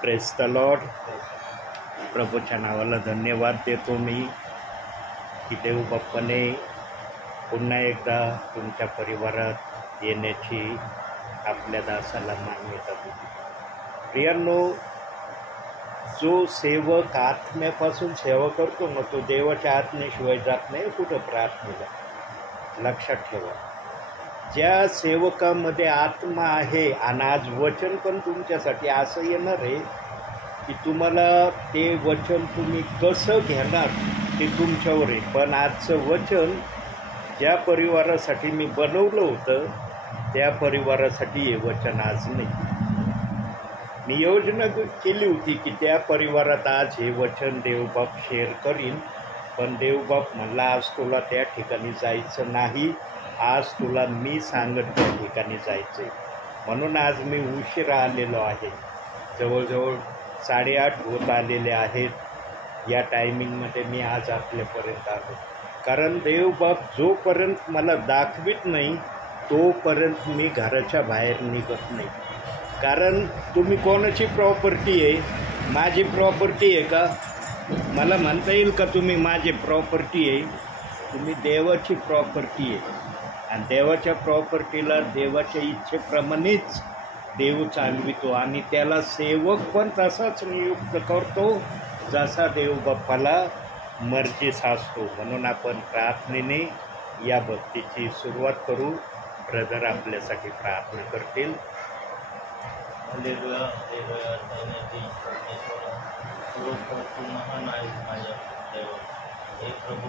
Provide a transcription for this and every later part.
Press the Lord. प्रभूच्या नावाला धन्यवाद देतो मी की देव बाप्पाने पुन्हा एकदा तुमच्या परिवारात येण्याची आपल्या दासाला मान्यता दिली. प्रियांनो, जो सेवक आत्म्यापासून सेवा करतो ना तो देवाच्या आत्म्याशिवाय जात नाही कुठं प्रार्थनेला. लक्षात ठेवा, ज्या सेवकामध्ये आत्मा आहे. आणि आज वचन पण तुमच्यासाठी असं येणार आहे की तुम्हाला ते वचन तुम्ही कसं घेणार ते तुमच्यावर आहे. पण आजचं वचन ज्या परिवारासाठी मी बनवलं होतं त्या परिवारासाठी हे वचन आज नाही. मी योजना केली होती की त्या परिवारात आज हे वचन देवबाप शेअर करीन, पण देवबाप म्हणला आज तुला त्या ठिकाणी जायचं नाही, आज तुला मी सांगत त्या ठिकाणी जायचं आहे. म्हणून आज मी उशिरा आलेलो आहे. जवळजवळ 8:30 होत आलेले आहेत. या टायमिंगमध्ये मी आज आपल्यापर्यंत आलो. कारण देवबाप जोपर्यंत मला दाखवित नाही तोपर्यंत मी घराच्या बाहेर निघत नाही. कारण तुम्ही कोणाची प्रॉपर्टी आहे? माझी प्रॉपर्टी आहे का? मला म्हणता येईल का तुम्ही माझी प्रॉपर्टी आहे? तुम्ही देवाची प्रॉपर्टी आहे. आणि देवाच्या प्रॉपर्टीला देवाच्या इच्छेप्रमाणेच देव चालवितो आणि त्याला सेवक पण तसाच नियुक्त करतो जसा देव बाप्पाला मर्जीस असतो. म्हणून आपण प्रार्थनेने या भक्तीची सुरुवात करू. ब्रदर आपल्यासाठी प्रार्थना करतील. Hallelujah, hallelujah. दैनंदिन परमेश्वरा, तू महान आहेस माझ्या देवा. हे प्रभू,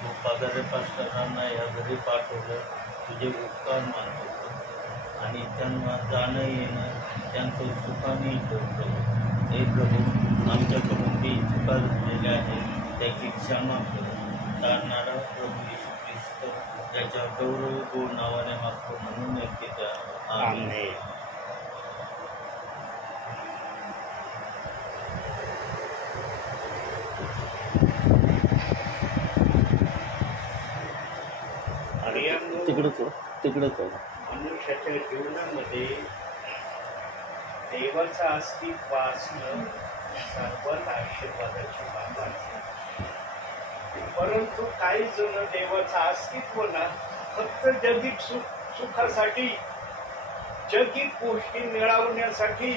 तू पगारे पास्टरांना या घरी पाठवलं, तुझे उपकार मानतो आणि त्यांना जाणं येणं त्यांचं सुखाने ठेवतो. हे प्रभू, आमच्याकडून ती चुका झालेल्या आहेत त्याची क्षमा कर. तारणारा प्रभू येशू ख्रिस्त त्याच्या गौरव गोड नावाने मागतो म्हणून येते त्या. आमेन. तिकडं कर. मनुष्याच्या जीवनामध्ये देवाचं अस्तित्व असणं सर्वात आशीर्वादाची बाब आहे. परंतु काही जण देवाचं अस्तित्व ना फक्त जगिक सुखासाठी, जगिक गोष्टी मिळवण्यासाठी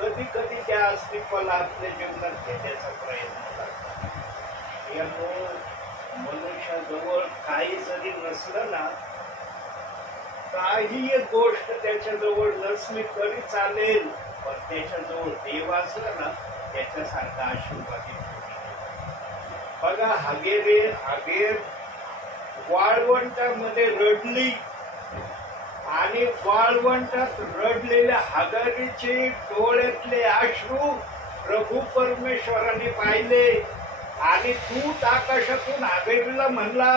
कधी कधी त्या अस्तित्वाला आपल्या जीवनात घेण्याचा प्रयत्न करतात. यामुळे मनुष्याजवळ काही जरी नसलं ना, काही एक गोष्ट त्याच्याजवळ नसली तरी चालेल, पण त्याच्याजवळ देव असला ना त्याच्यासारखा आशीर्वादित. बघा, हागेर वाळवंटामध्ये रडली आणि वाळवंटात रडलेल्या हागरीचे डोळ्यातले अश्रू प्रभू परमेश्वराने पाहिले आणि तू आकाशातून हागेरीला म्हणला,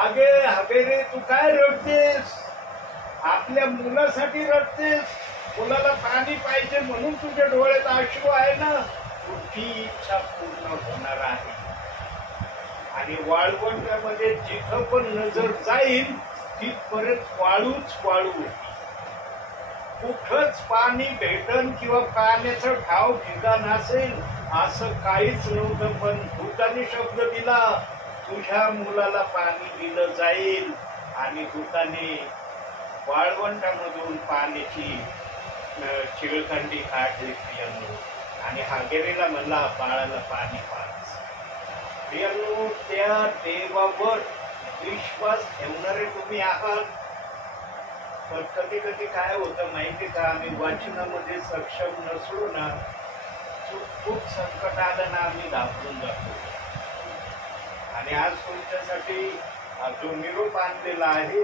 अगे हागेरे, तू काय रडतेस? आपल्या मुलासाठी रडतेस? मुलाला पाणी पाहिजे म्हणून तुझ्या डोळ्यात अश्रू आहे ना? तुझी इच्छा पूर्ण होणार आहे. आणि वाळवंटामध्ये जिथं पण नजर जाईल तिथपर्यंत वाळूच वाळू होती. कुठंच पाणी भेटन किंवा पाण्याचं ठाव ठिकाण असेल असं काहीच नव्हतं. पण दूताने शब्द दिला, तुझ्या मुलाला पाणी दिलं जाईल. आणि दूताने वाळवंटामधून पाण्याची चिळखंडी काढली प्रियांनो आणि हागेरीला म्हणला, बाळाला पाणी पाज. प्रियांनो, त्या देवावर विश्वास ठेवणारे तुम्ही आहात. पण कधी कधी काय होतं माहिती का, आम्ही वाचनामध्ये सक्षम नसलो ना, खूप संकट आलं ना आम्ही घाबरून जातो. आणि आज तुमच्यासाठी जो निरोप आणलेला आहे,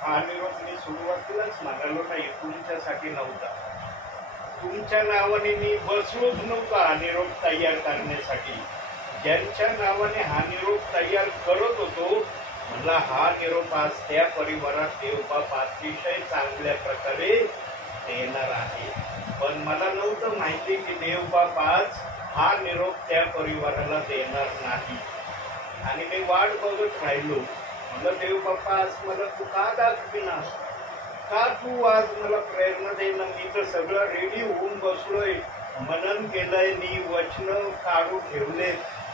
हा निरोप मी सुरुवातीलाच म्हणालो नाही, तुमच्यासाठी नव्हता. तुमच्या नावाने मी बसलोच नव्हता हा निरोप तयार करण्यासाठी. ज्यांच्या नावाने हा निरोप तयार करत होतो, म्हणला हा निरोप आज त्या परिवारात देवबाप अतिशय चांगल्या प्रकारे देणार आहे. पण मला नव्हतं माहिती की देवबाप आज हा निरोप त्या परिवाराला देणार नाही. आणि मी वाट बघत राहिलो. म्हणलं, देव बाप्पा आज मला तू का दाखविना? का तू आज मला प्रेरणा देणं? मी तर सगळं रेडी होऊन बसलोय. मनन केलंय, मी वचन काढून ठेवले,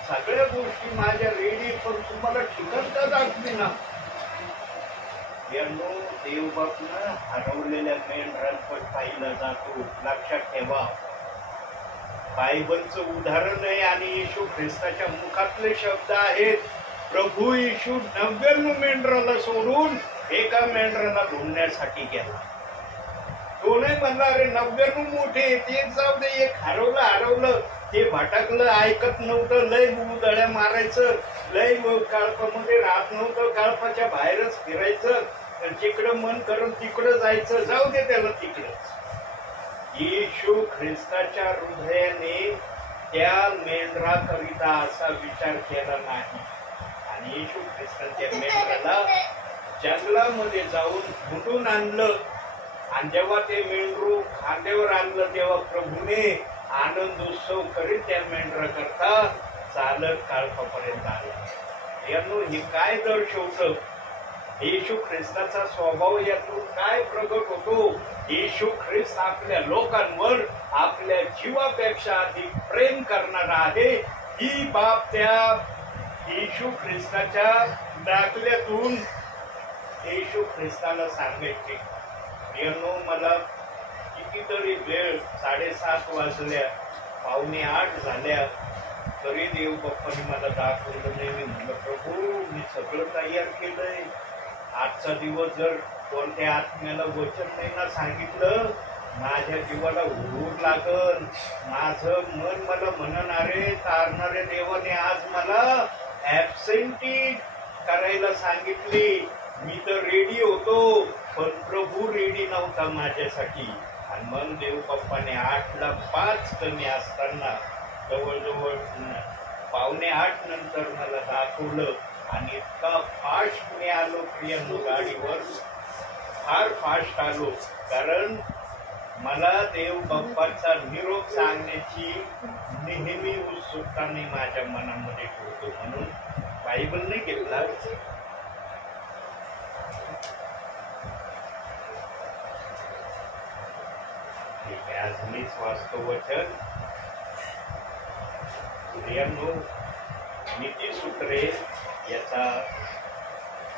सगळ्या गोष्टी माझ्या रेडी, पण तुम्हाला ठिकाण का दाखवी ना. यानो देवबापनं हरवलेल्या मेंढरांकडे पाहिलं जातो. लक्षात ठेवा, बायबलचं उदाहरण आहे आणि येशू ख्रिस्ताच्या मुखातले शब्द आहेत. प्रभू येशू 99 मेंढराला सोडून एका मेंढराला ढूंढण्यासाठी गेला. तो नाही म्हणला अरे 99 मोठे, एक जाऊ दे, एक हरवलं, ते भटकलं, ऐकत नव्हतं, लय उदळ्या मारायचं, लय काळपामध्ये राहत नव्हतं, काळपाच्या बाहेरच फिरायचं, जिकडं मन करून तिकडं जायचं, जाऊ दे त्याला तिकडंच. येशू ख्रिस्ताच्या हृदयाने त्या मेंढराकरिता असा विचार केला नाही आणि येशू ख्रिस्ताच्या मेंढराला जंगलामध्ये जाऊन ढूंढून आणलं. आणि जेव्हा ते मेंढरू खांद्यावर आणलं तेव्हा प्रभूने आनंद उत्सव करीत त्या मेंढरा करता चालत काळपापर्यंत आला. यानो हे काय दर्शवतं? येशू ख्रिस्ताचा स्वभाव यातून काय प्रगट होतो? येशू ख्रिस्त आपल्या लोकांवर आपल्या जीवापेक्षा अधिक प्रेम करणारा आहे. ही बाब त्या येशू ख्रिस्ताच्या दाखल्यातून येशू ख्रिस्ताला सांगायची. यानो मला कितीतरी वेळ, 7:30 वाजल्या, 7:45 झाल्या, तरी देव बाप्पाने मला दाखवलं नाही. मी म्हटलं प्रभू मी सगळं तयार केलंय, आजचा दिवस जर कोणत्या आत्म्याला वचन नाही ना सांगितलं, माझ्या जीवाला हुरूर लागल. माझं मन मला म्हणणारे तारणारे देवाने आज मला ऍबसेंटी करायला सांगितली. मी तर रेडी होतो, पण प्रभू रेडी नव्हता माझ्यासाठी. आणि मग देव बाप्पाने 8ला 5 कमी असताना जवळजवळ 7:45 नंतर मला दाखवलं. आणि इतका फास्ट मी आलो प्रियांनो, गाडीवर फार फास्ट आलो, कारण मला देव बाप्पाचा निरोप सांगण्याची नेहमी उत्सुकता मी माझ्या मनामध्ये ठेवतो. म्हणून बायबल नाही घेतला, आज मीच वाचतो वचन. प्रियांनो, नीतिसूत्रे याचा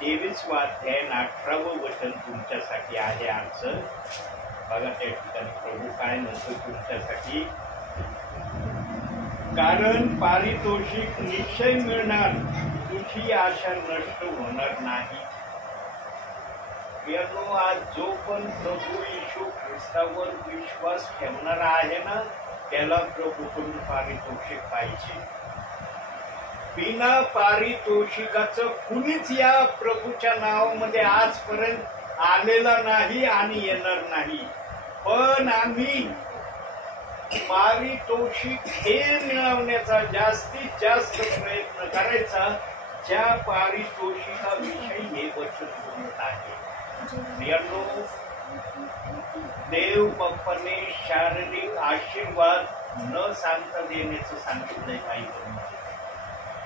23वा अध्याय 18वं वचन तुमच्यासाठी आहे आजचं. बघा त्या ठिकाणी प्रभू काय म्हणतो तुमच्यासाठी. कारण पारितोषिक निश्चय मिळणार, तुझी आशा नष्ट होणार नाही. प्रियांनो, आज जो पण प्रभू येशू ख्रिस्तावर विश्वास ठेवणारा आहे ना, त्याला प्रभूकडून पारितोषिक पाहिजे. बिना पारितोषिकाचं कुणीच या प्रभूच्या नावामध्ये आजपर्यंत आलेला नाही आणि येणार नाही. पण आम्ही पारितोषिक हे मिळवण्याचा जास्तीत जास्त प्रयत्न करायचा, ज्या पारितोषिकाविषयी हे वचन बोलत आहे. देव बाप्पाने शारीरिक आशीर्वाद न सांगता देण्याचं सांगितलंय. काही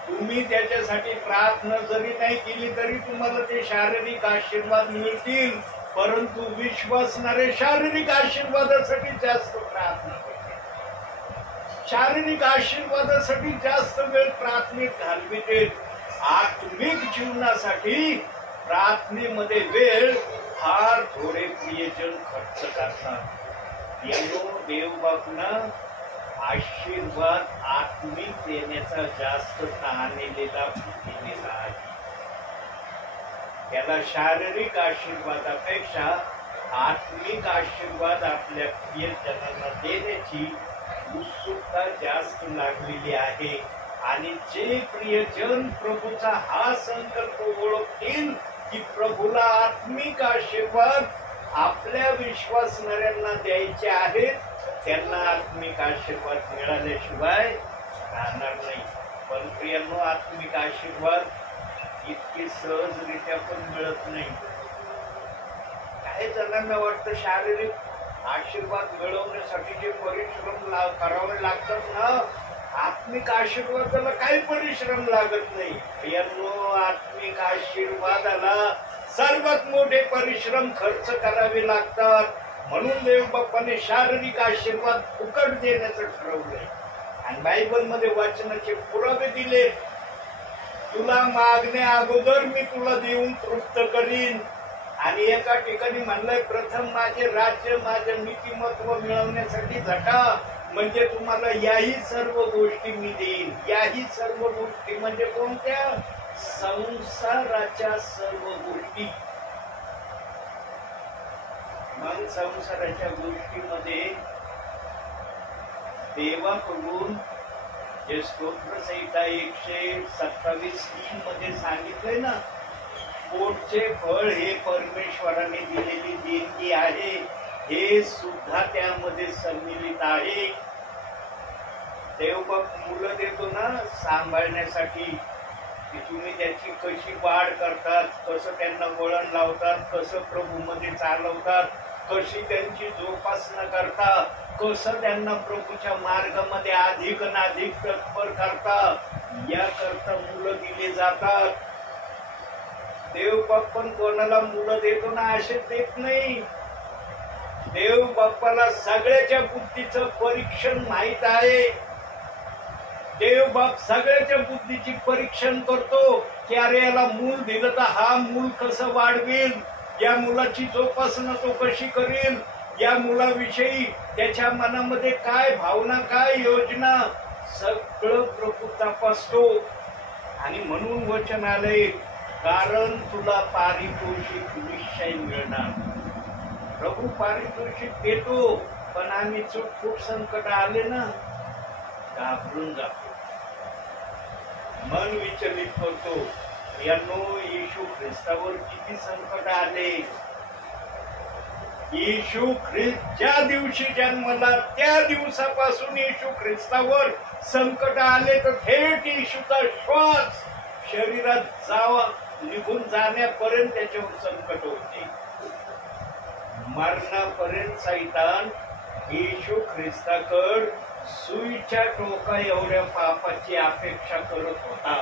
तुम्ही त्याच्यासाठी प्रार्थना जरी नाही केली तरी तुम्हाला ते शारीरिक आशीर्वाद मिळतील, परंतु विश्वासणारे शारीरिक आशीर्वादासाठी जास्त प्रार्थना करते, शारीरिक आशीर्वादासाठी जास्त वेळ प्रार्थनेत घालविते. आत्मिक जीवनासाठी प्रार्थनेमध्ये वेळ फार थोडे प्रियजन खर्च करतात. यानो देव बापनं आशीर्वाद आत्मिक देण्याचा जास्त तहानेलेला आहे. त्याला शारीरिक आशीर्वादापेक्षा आत्मिक आशीर्वाद आपल्या प्रियजनांना देण्याची उत्सुकता जास्त लागलेली आहे. आणि जे प्रियजन प्रभूचा हा संकल्प ओळखतील की प्रभूला आत्मिक आशीर्वाद आपल्या विश्वासणाऱ्यांना द्यायचे आहेत, त्यांना आत्मिक आशीर्वाद मिळाल्याशिवाय राहणार नाही. पण प्रियांनो, आत्मिक आशीर्वाद इतके सहजरित्या पण मिळत नाही. काही जणांना वाटतं शारीरिक आशीर्वाद मिळवण्यासाठी जे परिश्रम करावे लागतात ना, आत्मिक आशीर्वादाला काही परिश्रम लागत नाही. प्रियांनो, आत्मिक आशीर्वादाला सर्वात मोठे परिश्रम खर्च करावे लागतात. म्हणून देव बाप्पाने शारीरिक आशीर्वाद फुकट देण्याचं ठरवलंय आणि बायबल मध्ये वाचनाचे पुरावे दिले. तुला मागण्या अगोदर मी तुला देऊन तृप्त करीन. आणि एका ठिकाणी म्हणलंय प्रथम माझे राज्य माझे नीतिमत्व मिळवण्यासाठी झटा, म्हणजे तुम्हाला याही सर्व गोष्टी मी देईन. याही सर्व गोष्टी म्हणजे कोणत्या? संसाराच्या सर्व गोष्टी. मग संसाराच्या गोष्टीमध्ये देवाकडून जे स्तोत्र संहिता 127:3 मध्ये सांगितलंय ना, पोटचे फळ हे परमेश्वराने दिलेली देणगी आहे, हे सुद्धा त्यामध्ये सम्मिलित आहे. देवबाप मुलं देतो ना सांभाळण्यासाठी, की तुम्ही त्याची कशी वाढ करतात, कसं त्यांना वळण लावतात, कसं प्रभूमध्ये चालवतात, कशी त्यांची जोपासना करता, कसं त्यांना प्रभूच्या मार्गामध्ये अधिक तत्पर करता, याकरता मुलं दिली जातात. देव बाप्पा कोणाला मुलं देतो ना असेच देत नाही. देव बाप्पाला सगळ्याच्या बुद्धीचं परीक्षण माहित आहे. देव बाप सगळ्याच्या बुद्धीची परीक्षण करतो की अरे याला मूल दिलं तर हा मूल कसं वाढवेल, या मुलाची जोपासना तो कशी करेल, या मुलाविषयी त्याच्या मनामध्ये काय भावना काय योजना सगळं प्रभू तपासतो. आणि म्हणून वचन आलंय, कारण तुला पारितोषिक निश्चय मिळणार. प्रभू पारितोषिक देतो, पण आम्ही चुटफुट संकट आले ना घाबरून जातो, मन विचलित होतो. यानो येशू ख्रिस्तावर किती संकट आले. येशू ख्रिस्त ज्या दिवशी जन्मला त्या दिवसापासून येशू ख्रिस्तावर संकट आले, तर थेट येशूचा श्वास शरीरात निघून जाण्यापर्यंत त्याच्यावर संकट होते. मरणापर्यंत सैतान येशू ख्रिस्ताकड सुईच्या टोका एवढ्या पापाची अपेक्षा करत होता,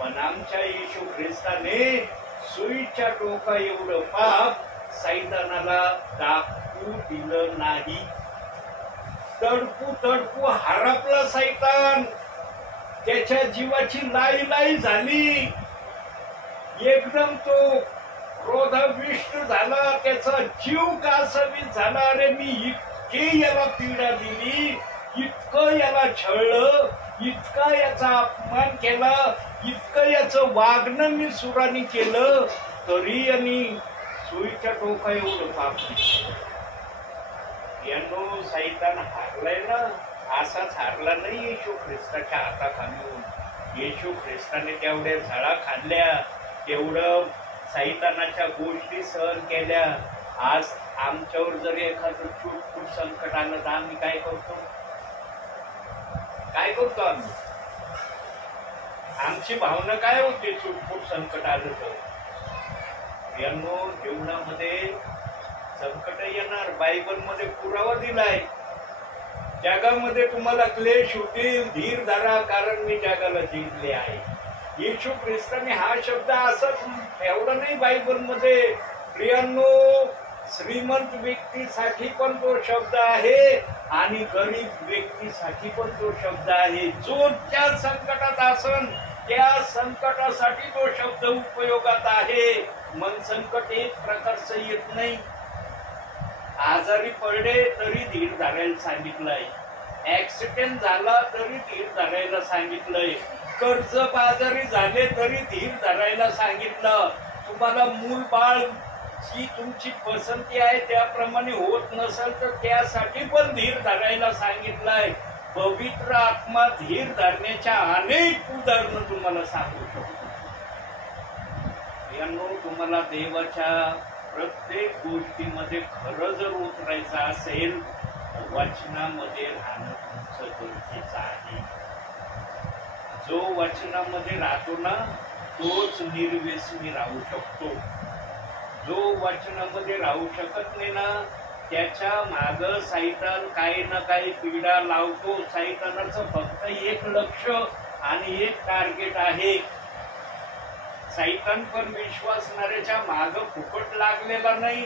पण आमच्या येशू ख्रिस्ताने सुईच्या टोका एवढं पाप सैतानाला दाखवू दिलं नाही. तडपू हरपला सैतान, त्याच्या जीवाची लाई झाली. एकदम तो क्रोधाविष्ट झाला, त्याचा जीव कासावीस झाला. अरे मी इतकी याला पीडा दिली, इतकं याला छळलं, इतका याचा अपमान केला, इतकं याचं वागणं मी सुराने केलं, तरी आणि सुईच्या टोका एवढं पाप यानो सैतान हारलाय ना. असाच हारला नाही येशू ख्रिस्ताच्या हाताखालून. येशू ख्रिस्ताने तेवढ्या झळा खाल्ल्या, तेवढं सैतानाच्या गोष्टी सहन केल्या. आज आमच्यावर जर एखादं चुटपुट संकट आलं तर आम्ही काय करतो आम्ही? आमची भावना काय होते चुटपुट संकट आलं तर? यानो जीवनामध्ये संकट येणार. बायबल मध्ये पुरावा दिलाय, जगामध्ये तुम्हाला क्लेश होतील, धीर धरा कारण मी जगाला जिंकले आहे. येशू ख्रिस्ताने हा शब्द असंच एवढं नाही बायबल मध्ये. प्रियांनो, श्रीमंत व्यक्तीसाठी पण तो शब्द आहे आणि गरीब व्यक्तीसाठी पण तो शब्द आहे. जो त्या संकटात असन त्या संकटासाठी तो शब्द उपयोगात आहे. मन संकट एक प्रकारचं येत नाही. आजारी पडले तरी धीर धरायला सांगितलंय, ऍक्सिडेंट झाला तरी धीर धरायला सांगितलंय, कर्जबाजारी झाले तरी धीर धरायला सांगितलं. तुम्हाला मूल बाळ जी तुमची पसंती आहे त्याप्रमाणे होत नसेल तर त्यासाठी पण धीर धरायला सांगितलंय. पवित्र आत्मा धीर धरण्याच्या अनेक उदाहरणं तुम्हाला सांगू शकतो. यांनो, तुम्हाला देवाच्या प्रत्येक गोष्टीमध्ये खरं जर उतरायचं असेल तर वचनामध्ये राहणं तुमचं गरजेचं आहे. जो वचनामध्ये राहतो ना तोच निर्व्यसनी राहू शकतो. जो वचनामध्ये राहू शकत नाही ना त्याच्या माग सैतान काही ना काही पीडा लावतो. सैतानाचं फक्त एक लक्ष आणि एक टार्गेट आहे. सैतान पण विश्वासणाऱ्याच्या माग फुकट लागलेला नाही.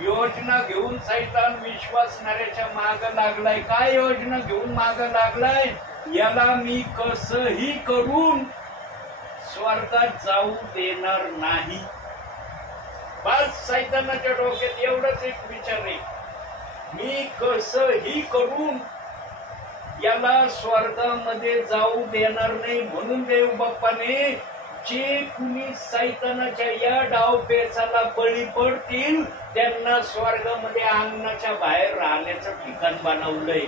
योजना घेऊन सैतान विश्वासणाऱ्याच्या माग लागलाय. काय योजना घेऊन माग लागलाय? याला मी कसंही करून स्वर्गात जाऊ देणार नाही. बस सैतानाच्या डोक्यात एवढंच एक विचार आहे, मी कसंही करून याला स्वर्गामध्ये जाऊ देणार नाही. म्हणून देव बाप्पाने जे कुणी सैतानाच्या या डावपेचाला बळी पडतील त्यांना स्वर्गामध्ये अंगणाच्या बाहेर राहण्याचं ठिकाण बनवलंय.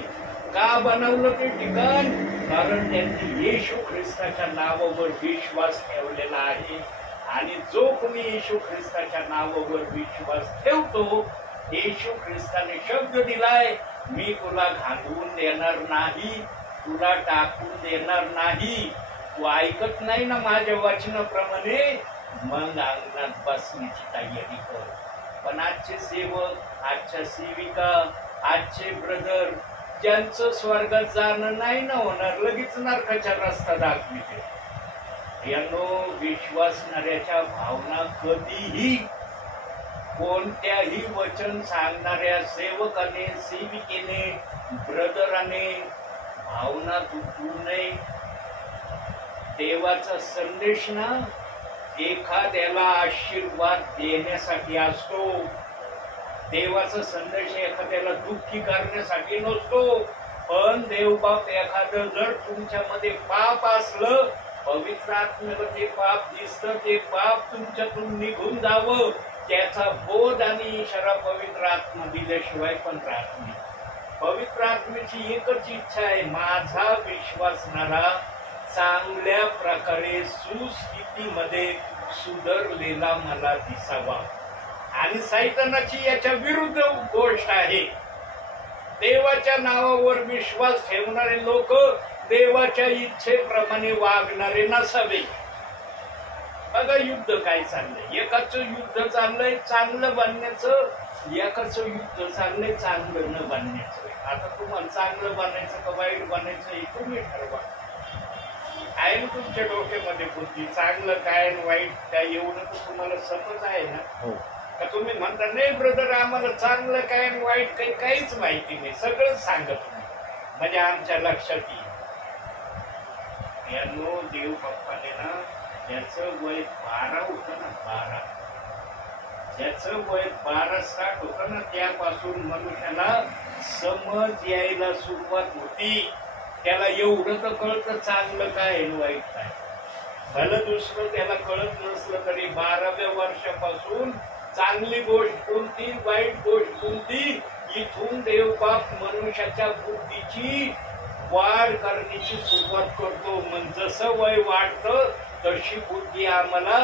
का बनवलं ते ठिकाण? कारण त्यांनी येशू ख्रिस्ताच्या नावावर विश्वास ठेवलेला आहे. आणि जो कोणी येशू ख्रिस्ताच्या नावावर विश्वास ठेवतो, येशू ख्रिस्ताने शब्द दिलाय, मी तुला घालवून देणार नाही, तुला टाकून देणार नाही. तू ऐकत नाही ना माझ्या वचनाप्रमाणे, मग अंगणात बसण्याची तयारी कर. पण आजचे सेवक, आजच्या सेविका, आजचे ब्रदर ज्यांचं स्वर्गात जाणं नाही ना होणार, लगेच नरकाच्या रस्ता दाखविते. यांनो, विश्वासणाऱ्याच्या भावना कधीही कोणत्याही वचन सांगणाऱ्या सेवकाने, सेविकेने, ब्रदराने भावना दुखवू नये. देवाचा संदेश ना एखाद्याला आशीर्वाद देण्यासाठी असतो. देवाचा संदेश एखाद्याला दुःखी करण्यासाठी नसतो. पण देवबाप एखादं जर तुमच्यामध्ये पाप असलं, पवित्र आत्म्याला ते पाप दिसतं, ते पाप तुमच्यातून निघून जावं, त्याचा बोध आणि इशारा पवित्र आत्मा दिल्याशिवाय पण राहत नाही. पवित्र आत्म्याची एकच इच्छा आहे, माझा विश्वासणारा चांगल्या प्रकारे सुस्थितीमध्ये सुधारलेला मला दिसावा. आणि सैतानाची याच्या विरुद्ध गोष्ट आहे. देवाच्या नावावर विश्वास ठेवणारे लोक देवाच्या इच्छेप्रमाणे वागणारे नसावे. बघा युद्ध काय चाललंय, एकाच युद्ध चाललंय चांगलं बनण्याचं, एकाच युद्ध चाललंय चांगलं न बनण्याचं. आता तुम्हाला चांगलं बनायचं का वाईट बनायचं हे तुम्ही ठरवा. आहे ना तुमच्या डोक्यामध्ये बुद्धी, चांगलं काय वाईट काय एवढं तर तुम्हाला समज आहे ना. का तुम्ही म्हणता नाही ब्रदर आम्हाला चांगलं काय वाईट काही काहीच माहिती नाही, सगळंच सांगत नाही, म्हणजे आमच्या लक्षात येईल. यानो, देव बाप्पाने ना ज्याचं वय 12 होतं ना, 12, ज्याचं वय 12 स्टार्ट होतं ना, त्यापासून मनुष्याला समज यायला सुरुवात होती. त्याला एवढं तर कळतं चांगलं काय आणि वाईट काय. भलं दुसरं त्याला कळत नसलं तरी 12व्या वर्षापासून चांगली गोष्ट कोणती, वाईट गोष्ट कोणती, इथून देवबाप मनुष्याच्या बुद्धीची वाढ करण्याची सुरुवात करतो. मग जसं वय वाढतं तशी बुद्धी आम्हाला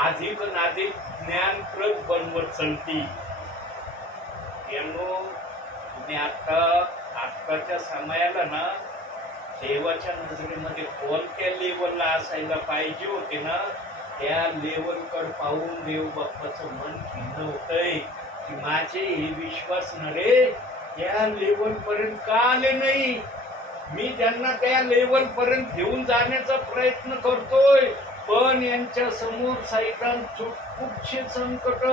अधिक अधिक ज्ञानप्रद बनवत चलती. तुम्ही आत्ताच्या समयाला ना देवाच्या नजरेमध्ये कोणत्या लेवलला असायला पाहिजे होते ना, त्या लेवलकडे पाहून देव बाप्पाचं मन खिन्न होतंय की माझे हे विश्वासणारे त्या लेवल पर्यंत का आले नाही. मी त्यांना त्या लेवल पर्यंत घेऊन जाण्याचा प्रयत्न करतोय, पण यांच्या समोर सैतान चुटपुटशे संकट,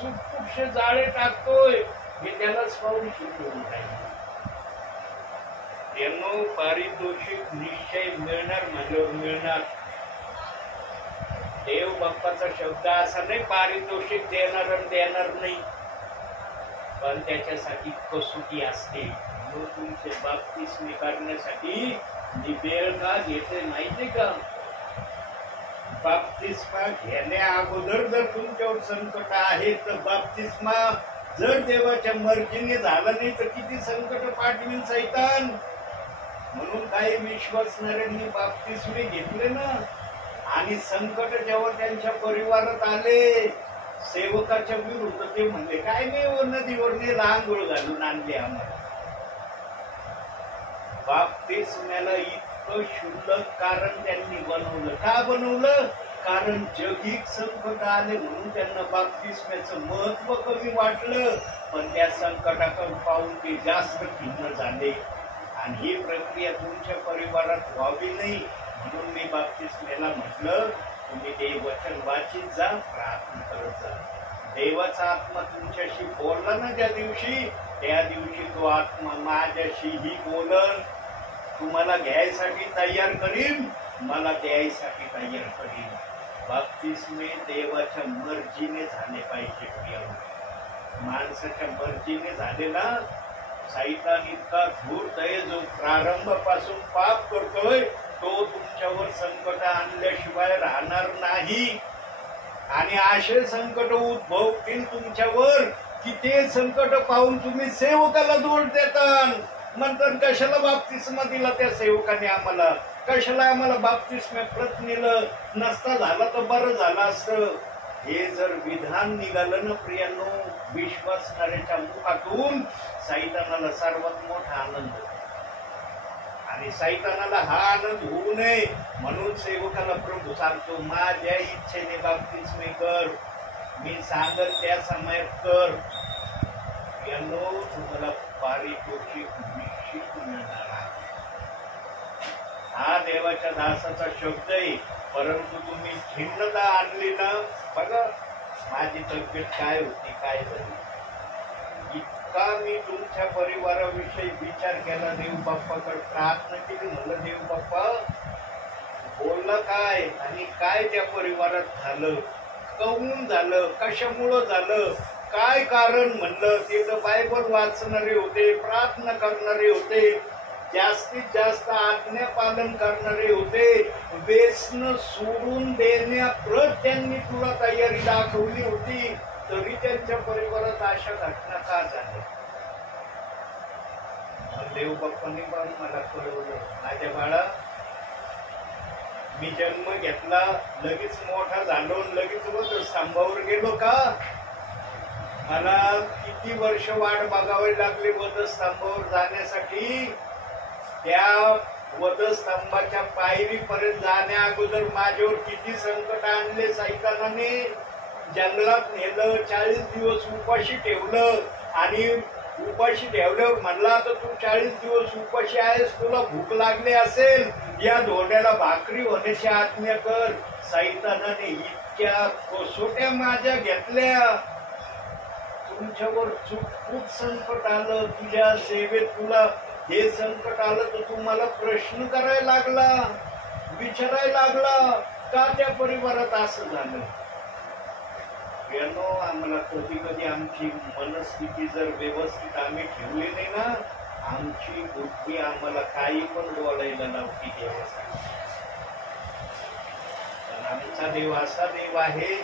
चुटपुटशे जाळे टाकतोय. मी त्यालाच पाहून शिकवून राहील. यांना पारितोषिक निश्चय मिळणार म्हणल्यावर मिळणार. देव बाप्पाचा शब्द असा नाही पारितोषिक देणार आणि देणार नाही, पण त्याच्यासाठी कसोटी असते. तुमचे बाप्तिस्मे करण्यासाठी वेळ का घेते माहिती का? बाप्तिस्मा घेण्या अगोदर जर तुमच्यावर संकट आहे तर बाप्तिस्मा जर देवाच्या मर्जीने झाला नाही तर किती संकट पाठवीन सैतान. म्हणून काही विश्वासणाऱ्यांनी बाप्तिस्मे घेतले ना, आणि संकट जेव्हा त्यांच्या परिवारात आले सेवकाच्या विरुद्ध, ते म्हणले काय नाही नदीवर आंघोळ घालून आणले आम्हाला. बाप्तिस्म्याला इतकं क्षुल्लक कारण त्यांनी बनवलं. का बनवलं? कारण जगिक संकट आले म्हणून त्यांना बाप्तिस्म्याचं महत्व कमी वाटलं, पण त्या संकटाकडे पाहून ते जास्त खिन्न झाले. आणि ही प्रक्रिया तुमच्या परिवारात व्हावी नाही म्हणून मी बाप्तिस्म्याला म्हटलं तुम्ही ते वचन वाचित जा, प्रार्थना करत जा. देवाचा आत्मा तुमच्याशी बोलला ना ज्या दिवशी, त्या दिवशी तो आत्मा माझ्याशीही बोलन, तुम्हाला घ्यायसाठी तयार करीन, मला द्यायसाठी तयार करीन. बाप्तिस्मे देवाच्या मर्जीने झाले पाहिजे. माणसाच्या मर्जीने झाले ना, सैतान इतका धूर्त आहे, जो प्रारंभापासून पाप करतोय तो तुमच्यावर संकट आणल्याशिवाय राहणार नाही. आणि असे संकट उद्भवतील तुमच्यावर की ते संकट पाहून तुम्ही सेवकाला दोष देतात. म्हणतात कशाला बाप्तिस्मा दिला त्या सेवकाने आम्हाला, कशाला आम्हाला बाप्तिस्मा प्रत नेलं, नसता झाला तर बरं झालं असतं. हे जर विधान निघालं ना प्रियांनो विश्वासणाऱ्याच्या मुखातून, सैतानाला सर्वात मोठा आनंद होतो. आणि सैतानाला हा आनंद होऊ नये म्हणून सेवकाला प्रभू सांगतो, माझ्या इच्छेने बाप्तिस्मे कर, मी सांगल त्या समयात कर. प्रियांनो तुम्हाला पारितोषिक निश्चित मिळणार आहे. हा देवाच्या दासाचा शब्द आहे. परंतु तुम्ही खिन्नता आणली ना, बघा माझी तब्येत काय होती, काय झाली, इतका मी तुमच्या परिवाराविषयी विचार केला, देव बाप्पाकडे प्रार्थना केली, म्हणलं देव बाप्पा बोललं काय आणि काय त्या परिवारात झालं, कहून झालं, कशामुळं झालं, काय कारण. म्हणलं ते तर बायबल वाचणारे होते, प्रार्थना करणारे होते, जास्तीत जास्त आज्ञा पालन करणारे होते, व्यसन सोडून देण्याप्रत त्यांनी तुला तयारी दाखवली होती, तरी त्यांच्या परिवारात अशा घटना का झाल्या. देव बाप्पांनी पण मला कळवलं, माझ्या बाळा मी जन्म घेतला, लगेच मोठा झालो, लगेच वधस्तंभावर गेलो का. मला किती वर्ष वाट बघावी लागली वधस्तंभावर जाण्यासाठी. त्या वधस्तंभाच्या पायरीपर्यंत जाण्या अगोदर माझ्यावर किती संकट आणले सैतानाने. जंगलात नेलं, 40 दिवस उपाशी ठेवलं, आणि उपाशी ठेवल्यावर म्हणला तर तू 40 दिवस उपाशी आहेस, तुला भूक लागली असेल, या धोंड्याला भाकरी होण्याची आज्ञा कर. सैतानाने इतक्या कसोट्या माझ्या घेतल्या. तुमच्यावर खूप संकट आलं, तुझ्या सेवेत तुला हे संकट आलं तर तुम्हाला प्रश्न करायला लागला, विचारायला लागला, का त्या परिवारात असं झालं. आम्हाला कधी कधी आमची मनस्थिती जर व्यवस्थित आम्ही ठेवली नाही ना, आमची बुद्धी आम्हाला काही पण बोलायला लावती देवासाठी. आमचा देव असा देव आहे,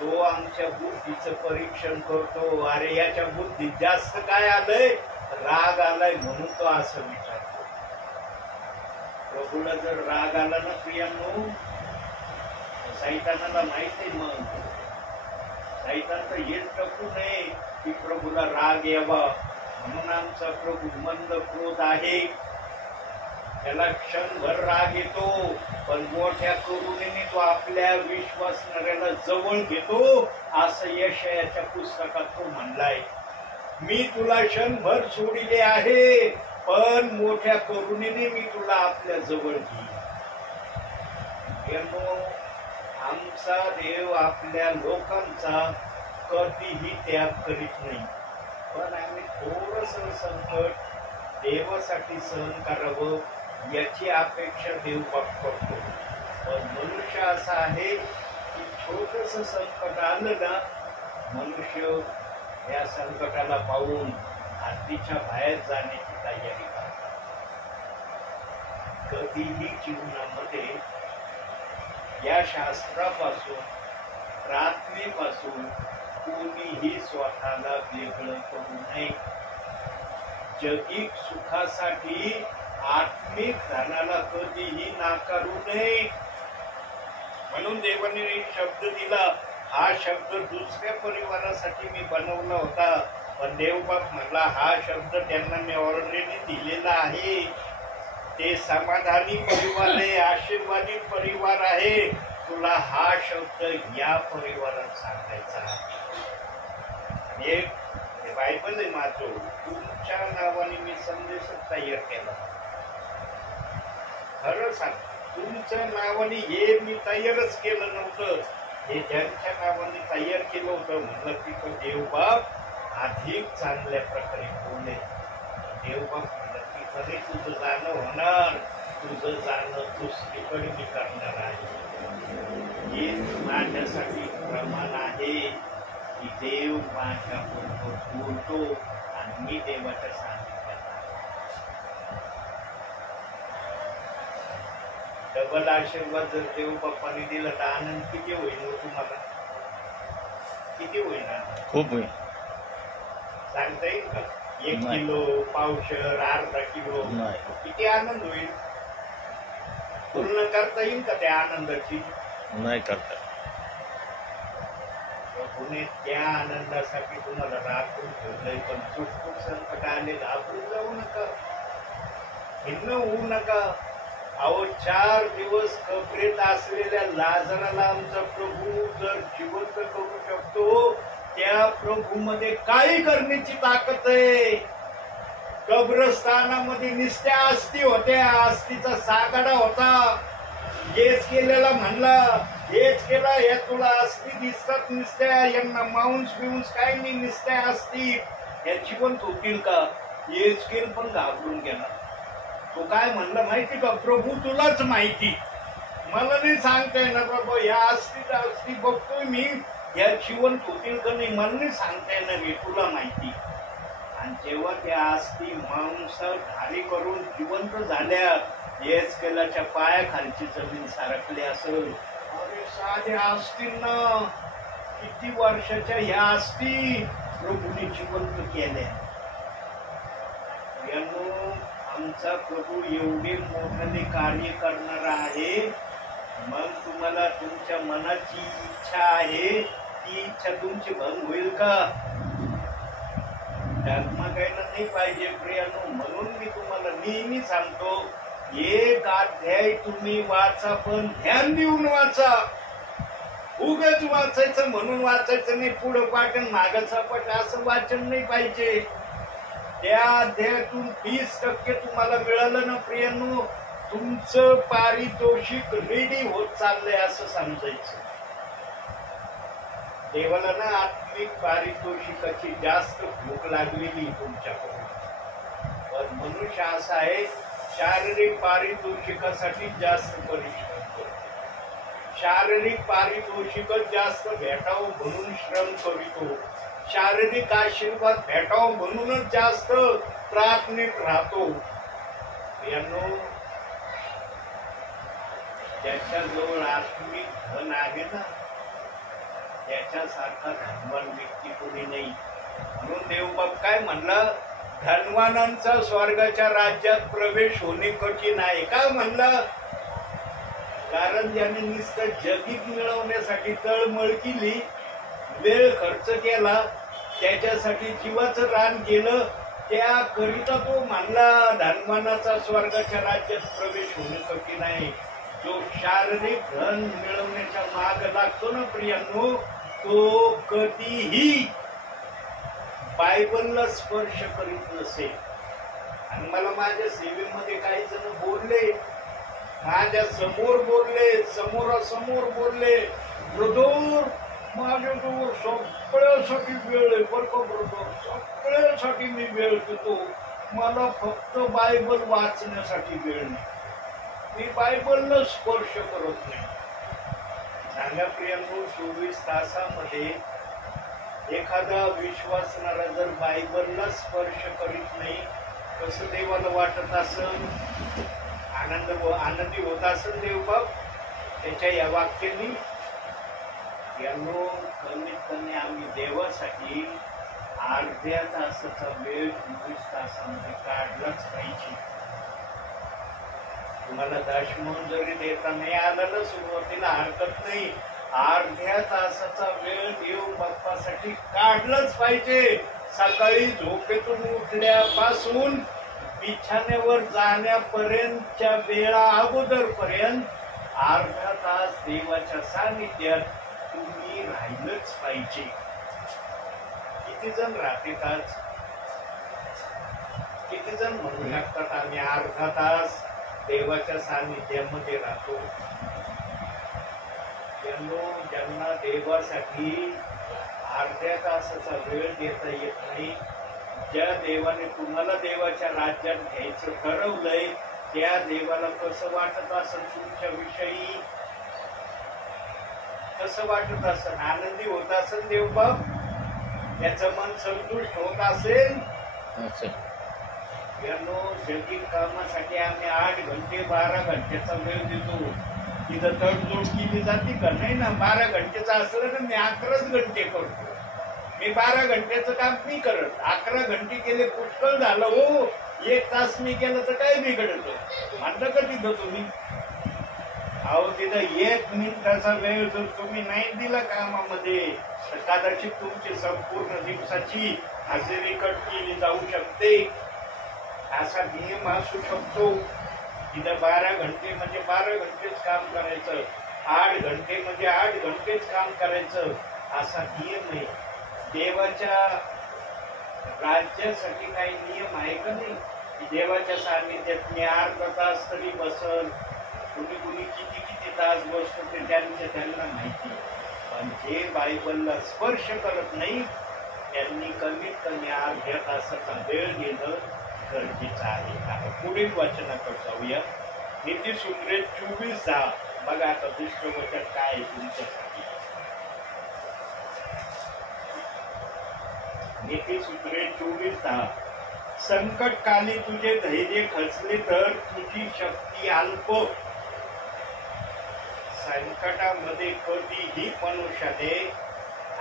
तो आमच्या बुद्धीचं परीक्षण करतो. अरे याच्या बुद्धीत जास्त काय आलंय, राग आलाय म्हणून तो असं विचारतो. प्रभूला जर राग आला ना प्रियांनो, सैतानाला माहिती, मग सैतान तर हेच टाकू नये की प्रभूला राग यावा. म्हणून आमचा प्रभू मंद क्रोध आहे, त्याला क्षणभर राग येतो, पण मोठ्या करुणेने तो आपल्या विश्वासणाऱ्याला जवळ घेतो. असं यशायाच्या पुस्तकात तो म्हणलाय, मी तुला क्षणभर सोडिले आहे, पण मोठ्या करुणेने मी तुला आपल्या जवळ घेईन. आमचा देव आपल्या लोकांचा कधीही त्याग करीत नाही, पण आम्ही थोडस संकट देवासाठी सहन करावं याची अपेक्षा देव करतो. पण मनुष्य असा आहे की छोटस संकट आलं ना, मनुष्य या संकटाला पाहून हद्दीच्या बाहेर जाण्याची तयारी करतात. कधीही जीवनामध्ये या शास्त्रापासून, प्रार्थनेपासून कोणीही स्वतःला वेगळं करू नये. जगिक सुखासाठी आत्मिक धनाला कधीही नाकारू नये. म्हणून देवाने शब्द दिला. हा शब्द दुसऱ्या परिवारासाठी मी बनवला होता, पण देवबाप म्हणला हा शब्द त्यांना मी ऑलरेडी दिलेला आहे. ते समाधानी परिवार आहे, आशीर्वादित परिवार आहे. तुला हा शब्द या परिवारात सांगायचा आहे. एक बायबल आहे माझं, तुमच्या नावाने मी संदेश तयार केला. खरं सांग, तुमच्या नावाने हे मी तयारच केलं नव्हतं, हे ज्यांच्या नावाने तयार केलं होतं म्हणलं तिथं देवबाप अधिक चांगल्या प्रकारे बोलले. देवबाप म्हणलं तिथं रे तुझं जाणं होणार, तुझं जाणं दुसरीकडे मी करणार आहे. हे माझ्यासाठी प्रमाण आहे की देव माझ्याबरोबर बोलतो आणि मी देवाच्या सानिध्यात आहे. डबल आशीर्वाद जर देव बाप्पाने दिला तर आनंद किती होईल हो तुम्हाला? किती होईल आनंद? खूप होईल. सांगता येईल का? 1 नाही. किलो, पावशर, अर्धा किलो, नाही. किती आनंद होईल? पूर्ण करता येईल का त्या आनंदाची? नाही करता. प्रभूने त्या आनंदासाठी तुम्हाला राखून ठेवलंय. पण चुटपूट संकट आले घाबरून जाऊ नका, भिन्न होऊ नका. अहो 4 दिवस कबरेत असलेल्या लाजराला आमचा प्रभू जर जिवंत करू शकतो, त्या प्रभूमध्ये काही करण्याची ताकद आहे. कब्रस्थानामध्ये निस्त्या अस्थी होत्या, अस्थीचा सागाडा होता. हेच केलेला म्हणला, हेच केला, या तुला अस्थी दिसतात निस्त्या, यांना मांस बिऊन्स काही नाही, निस्त्या असती, या जिवंत होतील का? हेच केल पण घाबरून गेला. तो काय म्हणला माहिती का? प्रभू तुलाच माहिती, मला नाही सांगता येणार बाबा. या अस्थी बघतोय मी, या जिवंत होतील का नाही मला नाही सांगता येणार, हे तुला माहिती. आणि जेव्हा त्या अस्थी मांस घारी करून जिवंत झाल्या, येस केल्याच्या पायाखालची जमीन सारखली असेल. अरे साध्या अस्थींना किती वर्षाच्या ह्या अस्थी प्रभूने जिवंत केल्या. यांनो, आमचा प्रभू एवढे मोठे कार्य करणार आहे. मग तुम्हाला तुमच्या मनाची इच्छा आहे, ती इच्छा तुमची भंग होईल का? डगमगायला नाही पाहिजे प्रियानो. म्हणून मी तुम्हाला नेहमी सांगतो, एक अध्याय तुम्ही वाचा, पण ध्यान देऊन वाचा. उगाच वाचायचं म्हणून वाचायचं नाही, पुढं पाठ आणि मागं सपाट असं वाचन नाही पाहिजे. त्या अध्यायातून 30% तुम्हाला मिळालं ना प्रियानो, तुमचं पारितोषिक रेडी होत चाललंय असं समजायचं. देवाला ना आत्मिक पारितोषिकाची जास्त भूक लागलेली तुमच्याकडून. पण मनुष्य असा आहे, शारीरिक पारितोषिकासाठी जास्त परिश्रम करतो. शारीरिक पारितोषिकच जास्त भेटावं म्हणून श्रम करीतो. शारीरिक आशीर्वाद भेटावं म्हणूनच जास्त प्रार्थनेत राहतो. यांनो, ज्याच्याजवळ आत्मिक धन आहे ना, त्याच्यासारखा धनवान व्यक्ती कोणी नाही. म्हणून देवबाप काय म्हणला? धनवानांचा स्वर्गाच्या राज्यात प्रवेश होणे कठीण आहे. का म्हणला? कारण ज्याने नुसतं जगीत मिळवण्यासाठी तळमळ केली, वेळ खर्च केला, त्याच्यासाठी जीवाचं रान केलं, त्याकरिता तो म्हणला धनवानाचा स्वर्गाच्या राज्यात प्रवेश होणे कठीण आहे. जो शारीरिक धन मिळवण्याच्या माग लागतो ना प्रियांनो, तो कधीही बायबलला स्पर्श करीत नसेल. आणि मला माझ्या सेवेमध्ये काही जण बोलले, माझ्या समोर बोलले, समोरासमोर बोलले, ब्रदर माझ्याजवळ सगळ्यासाठी वेळ आहे बरं का ब्रदर, सगळ्यासाठी मी वेळ देतो, मला फक्त बायबल वाचण्यासाठी वेळ नाही, मी बायबलला स्पर्श करत नाही. सांगा प्रियांनो, 24 तासामध्ये एखादा विश्वासणारा जर बायबलला स्पर्श करीत नाही, कसं देवाला वाटत असेल? आनंदी होत असेल देवबाप त्याच्या या वाक्यांनी? यांनो, कमीत कमी आम्ही देवासाठी अर्ध्या तासाचा वेळ 24 तासामध्ये काढलाच पाहिजे. तुम्हाला दशमून जरी देता नाही आला ना सुरुवातीला हरकत नाही, अर्ध्या तासाचा वेळ देव बाप्पासाठी काढलाच पाहिजे. सकाळी झोपेतून उठल्यापासून बिछाण्यावर जाण्यापर्यंतच्या वेळा अगोदरपर्यंत अर्धा तास देवाच्या सानिध्यात तुम्ही राहिलंच पाहिजे. किती जण राहतात आज? किती जण म्हणू शकतात आम्ही अर्धा तास देवाच्या सानिध्यामध्ये राहतो? ज्यांना देवासाठी अर्ध्या तासाचा वेळ देता येत नाही, ज्या देवाने तुम्हाला देवाच्या राज्यात घ्यायचं ठरवलंय, त्या देवाला कसं वाटत असेल तुमच्या विषयी? कसं वाटत असेल? आनंदी होत असेल देवबाप? त्याचं मन संतुष्ट होत असेल? जगीन कामासाठी आम्ही 8 घंटे 12 घंट्याचा वेळ देतो. तिथं तडजोड केली जाते का? नाही ना. 12 घंटेचं असलं ना, मी 11च घंटे करतो. मी 12 घंट्याचं काम मी करत. 11 घंटे केले पुष्कळ झालं हो. 1 तास मी केलं तर काय बिघडत म्हणलं का तिथं तुम्ही? अहो, तिथं 1 मिनिटाचा वेळ जर तुम्ही नाही दिला कामामध्ये तर कदाचित तुमची संपूर्ण दिवसाची हजेरी कट केली जाऊ शकते. असा नियम असू शकतो. तिथं 12 घंटे म्हणजे 12 घंटेच काम करायचं, 8 घंटे म्हणजे 8 घंटेच काम करायचं, असा नियम आहे. देवाच्या राज्यासाठी काही नियम आहे का नाही? देवाच्या सान्निध्यात मी अर्धा तास तरी बसल, कुणी कुणी किती किती तास बसतो ते त्यांना माहिती. पण जे बायबलला स्पर्श करत नाही त्यांनी कमीत कमी अर्ध्या तासाचा वेळ घेणं गरजेचं आहे. आता पुढील वचनाकडे जाऊया. नीतिसूत्रे 24:10. बघा आता दुसरं वचन काय आहे तुमच्यासाठी. नीतिसूत्रे 24:10. संकटकाली तुझे धैर्य खचले तर तुझी शक्ती अल्प. संकटामध्ये कधीही मनुष्याने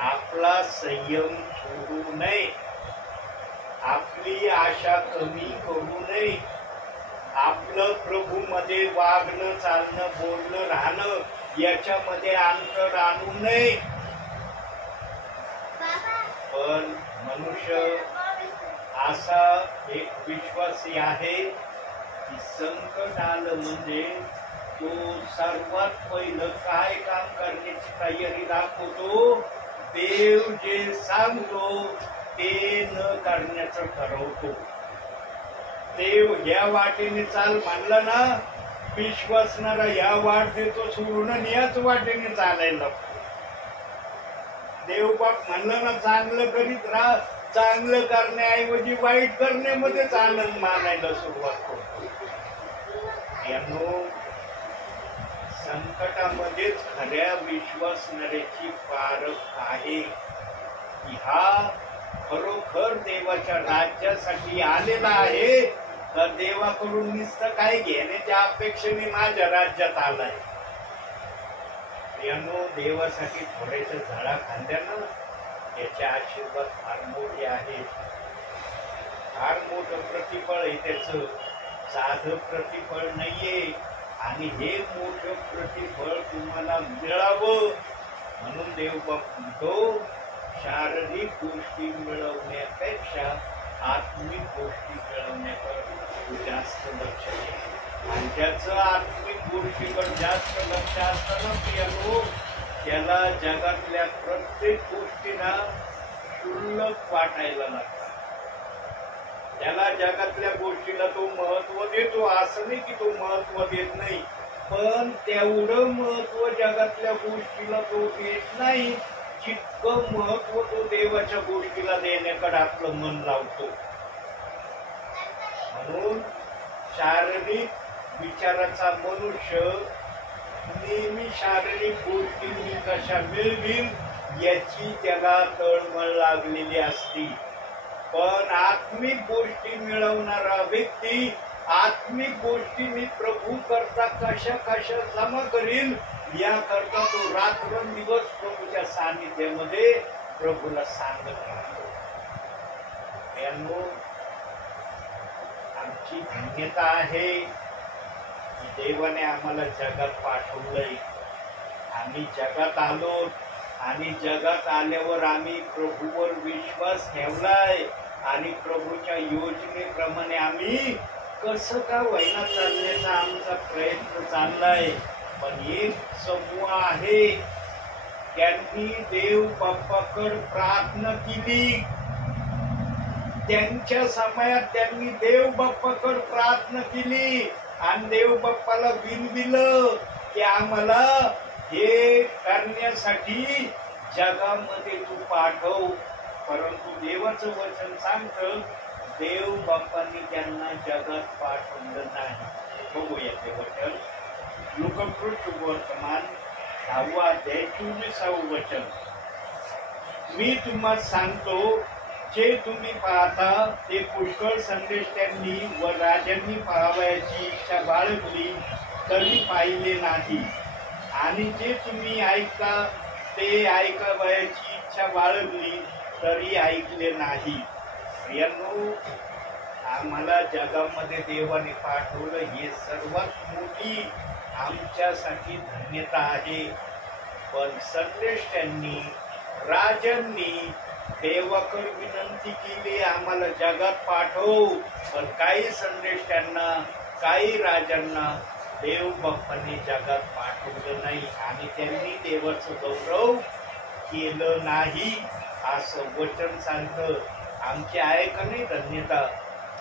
आपला संयम सोडू नये, आपली आशा कमी करू नये, आपलं प्रभूमध्ये वागणं चालणं बोलणं राहणं याच्यामध्ये अंतर आणू नये. पण मनुष्य असा एक विश्वासी आहे की संकट आलं म्हणजे तो सर्वात पहिलं काय काम करण्याची तयारी दाखवतो? देव जे सांगतो ते न करण्याचं ठरवतो. देव या वाटेने चाल म्हणलं ना, विश्वासणारा या वाट देतो सोडून याच वाटेने चालायला लागतो. देवबाप म्हणलं ना चांगलं करीत राहा, चांगलं करण्याऐवजी वाईट करण्यामध्येच आनंद मानायला सुरुवात करतो. यानो संकटामध्येच खऱ्या विश्वासणाऱ्याची पारख आहे की हा खरोखर देवाच्या राज्यासाठी आलेला आहे तर देवाकडून नुसतं काय घेण्याच्या अपेक्षेने माझ्या राज्यात आलाय. यानो देवासाठी थोडेसे झाडा खांद्यानं याचे आशीर्वाद फार मोठे आहेत. फार मोठं प्रतिफळ आहे त्याचं, साधं प्रतिफळ नाहीये. आणि हे मोठं प्रतिफळ तुम्हाला मिळावं म्हणून देवबाप म्हणतो शारीरिक गोष्टी मिळवण्यापेक्षा आत्मिक गोष्टी मिळवण्याकडे जास्त लक्ष द्या. आणि ज्याचं आत्मिक गोष्टीवर जास्त लक्ष असताना प्रियानो त्याला जगातल्या प्रत्येक गोष्टीला क्षुल्लक वाटायला लागतात. त्याला जगातल्या गोष्टीला तो महत्व देतो, असं नाही की तो महत्व देत नाही, पण तेवढं महत्व जगातल्या गोष्टीला तो देत नाही जितकं महत्व तो देवाच्या गोष्टीला देण्याकडे आपलं मन लावतो. म्हणून शारीरिक विचाराचा मनुष्य नेहमी शारीरिक गोष्टी मी कशा मिळवील याची त्याला तळमळ लागलेली असती. पण आत्मिक गोष्टी मिळवणारा व्यक्ती आत्मिक गोष्टी मी प्रभू करता कशा कशा जमा करील याकरता तो रात्रंदिवस प्रभूच्या सानिध्यामध्ये प्रभूला सांगत राहतो. आमची धन्यता आहे की देवाने आम्हाला जगात पाठवलंय. आम्ही जगात आलो आणि जगात आल्यावर आम्ही प्रभूवर विश्वास ठेवलाय आणि प्रभूच्या योजनेप्रमाणे आम्ही कसं का होईना चालण्याचा आमचा प्रयत्न चाललाय. पण एक समूह आहे त्यांनी देव बाप्पाकडे प्रार्थना केली. त्यांच्या समयात त्यांनी देव बाप्पाकडे प्रार्थना केली आणि देव बाप्पाला विनविलं की आम्हाला हे करण्यासाठी जगामध्ये तू पाठव. परंतु देवाचं वचन सांगतं देव बाप्पांनी त्यांना जगात पाठवलं नाही. बघूया ते वचन लोककृत वर्तमान 10वा अध्याय 24वे वचन. मी तुम्हाला सांगतो जे तुम्ही पाहता ते पुष्कळ संदेश त्यांनी व राजांनी पाहावयाची इच्छा बाळगली तरी पाहिले नाही, आणि जे तुम्ही ऐकता ते ऐकावयाची इच्छा बाळगली तरी ऐकले नाही. प्रियांनो, आम्हाला जगामध्ये देवाने पाठवलं हे सर्वात मोठी आमच्यासाठी धन्यता आहे. पण संदेश त्यांनी राजांनी देवाकडे विनंती केली आम्हाला जगात पाठव. पण काही संदेश त्यांना काही राजांना देव बाप्पांनी जगात पाठवलं नाही आणि त्यांनी देवाचं गौरव केलं नाही असं वचन सांगतं. आमची आहे का नाही धन्यता.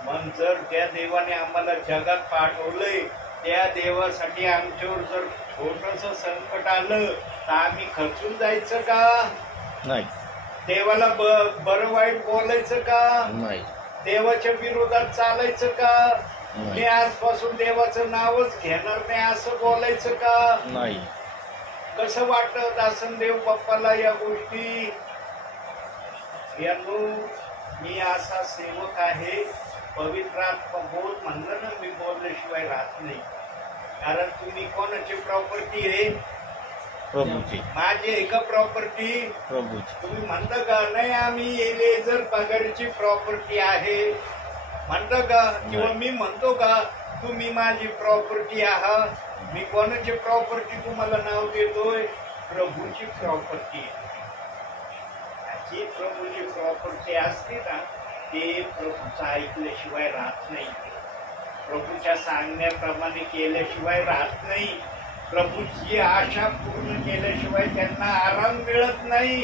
मग जर त्या देवाने आम्हाला जगात पाठवलंय त्या देवासाठी आमच्यावर जर छोटस संकट आलं तर आम्ही खचून जायचं का नाही? देवाला बरं वाईट बोलायचं का नाही? देवाच्या विरोधात चालायचं का? नाही. मी आजपासून देवाचं नावच घेणार नाही असं बोलायचं का नाही? कसं वाटत असं देव बाप्पाला या गोष्टी? यांनो, मी असा सेवक आहे. पवित्र आत्मा बोल म्हणलं ना, मी बोलल्याशिवाय राहत नाही. कारण तुम्ही कोणाची प्रॉपर्टी आहे? प्रभूची. माझी एका प्रॉपर्टी प्रभूची. तुम्ही म्हणता का नाही आम्ही एलेजर पगारची प्रॉपर्टी आहे म्हणता का? किंवा मी म्हणतो का तुम्ही माझी प्रॉपर्टी आहात? मी कोणाची प्रॉपर्टी तुम्हाला नाव देतोय? प्रभूची प्रॉपर्टी. जी प्रभूची प्रॉपर्टी असते ना ते प्रभूचं ऐकल्याशिवाय राहत नाही, प्रभूच्या सांगण्याप्रमाणे केल्याशिवाय राहत नाही, प्रभूची आशा पूर्ण केल्याशिवाय त्यांना आराम मिळत नाही.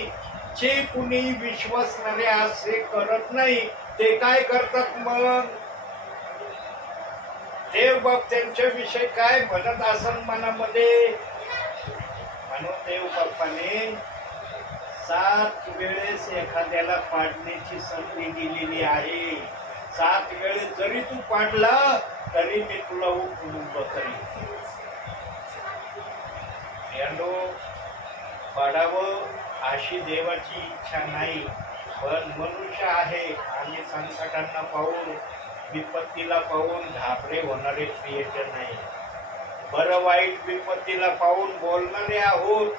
जे कुणी विश्वासणारे असे करत नाही ते काय करतात? मग देव बाप त्यांच्या विषयी काय म्हणत असन मनामध्ये? म्हणून देव बाप्पाने 7 वेळेस एखाद्याला पाडण्याची संधी दिलेली आहे. 7 वेळेस जरी तू पाडला तरी मी तुला उठून करीन. यानो, पाडावं अशी देवाची इच्छा नाही, पण मनुष्य आहे आणि संकटांना पाहून विपत्तीला पाहून घाबरे होणारे प्रियजन नाही. बरं वाईट विपत्तीला पाहून बोलणारे आहोत.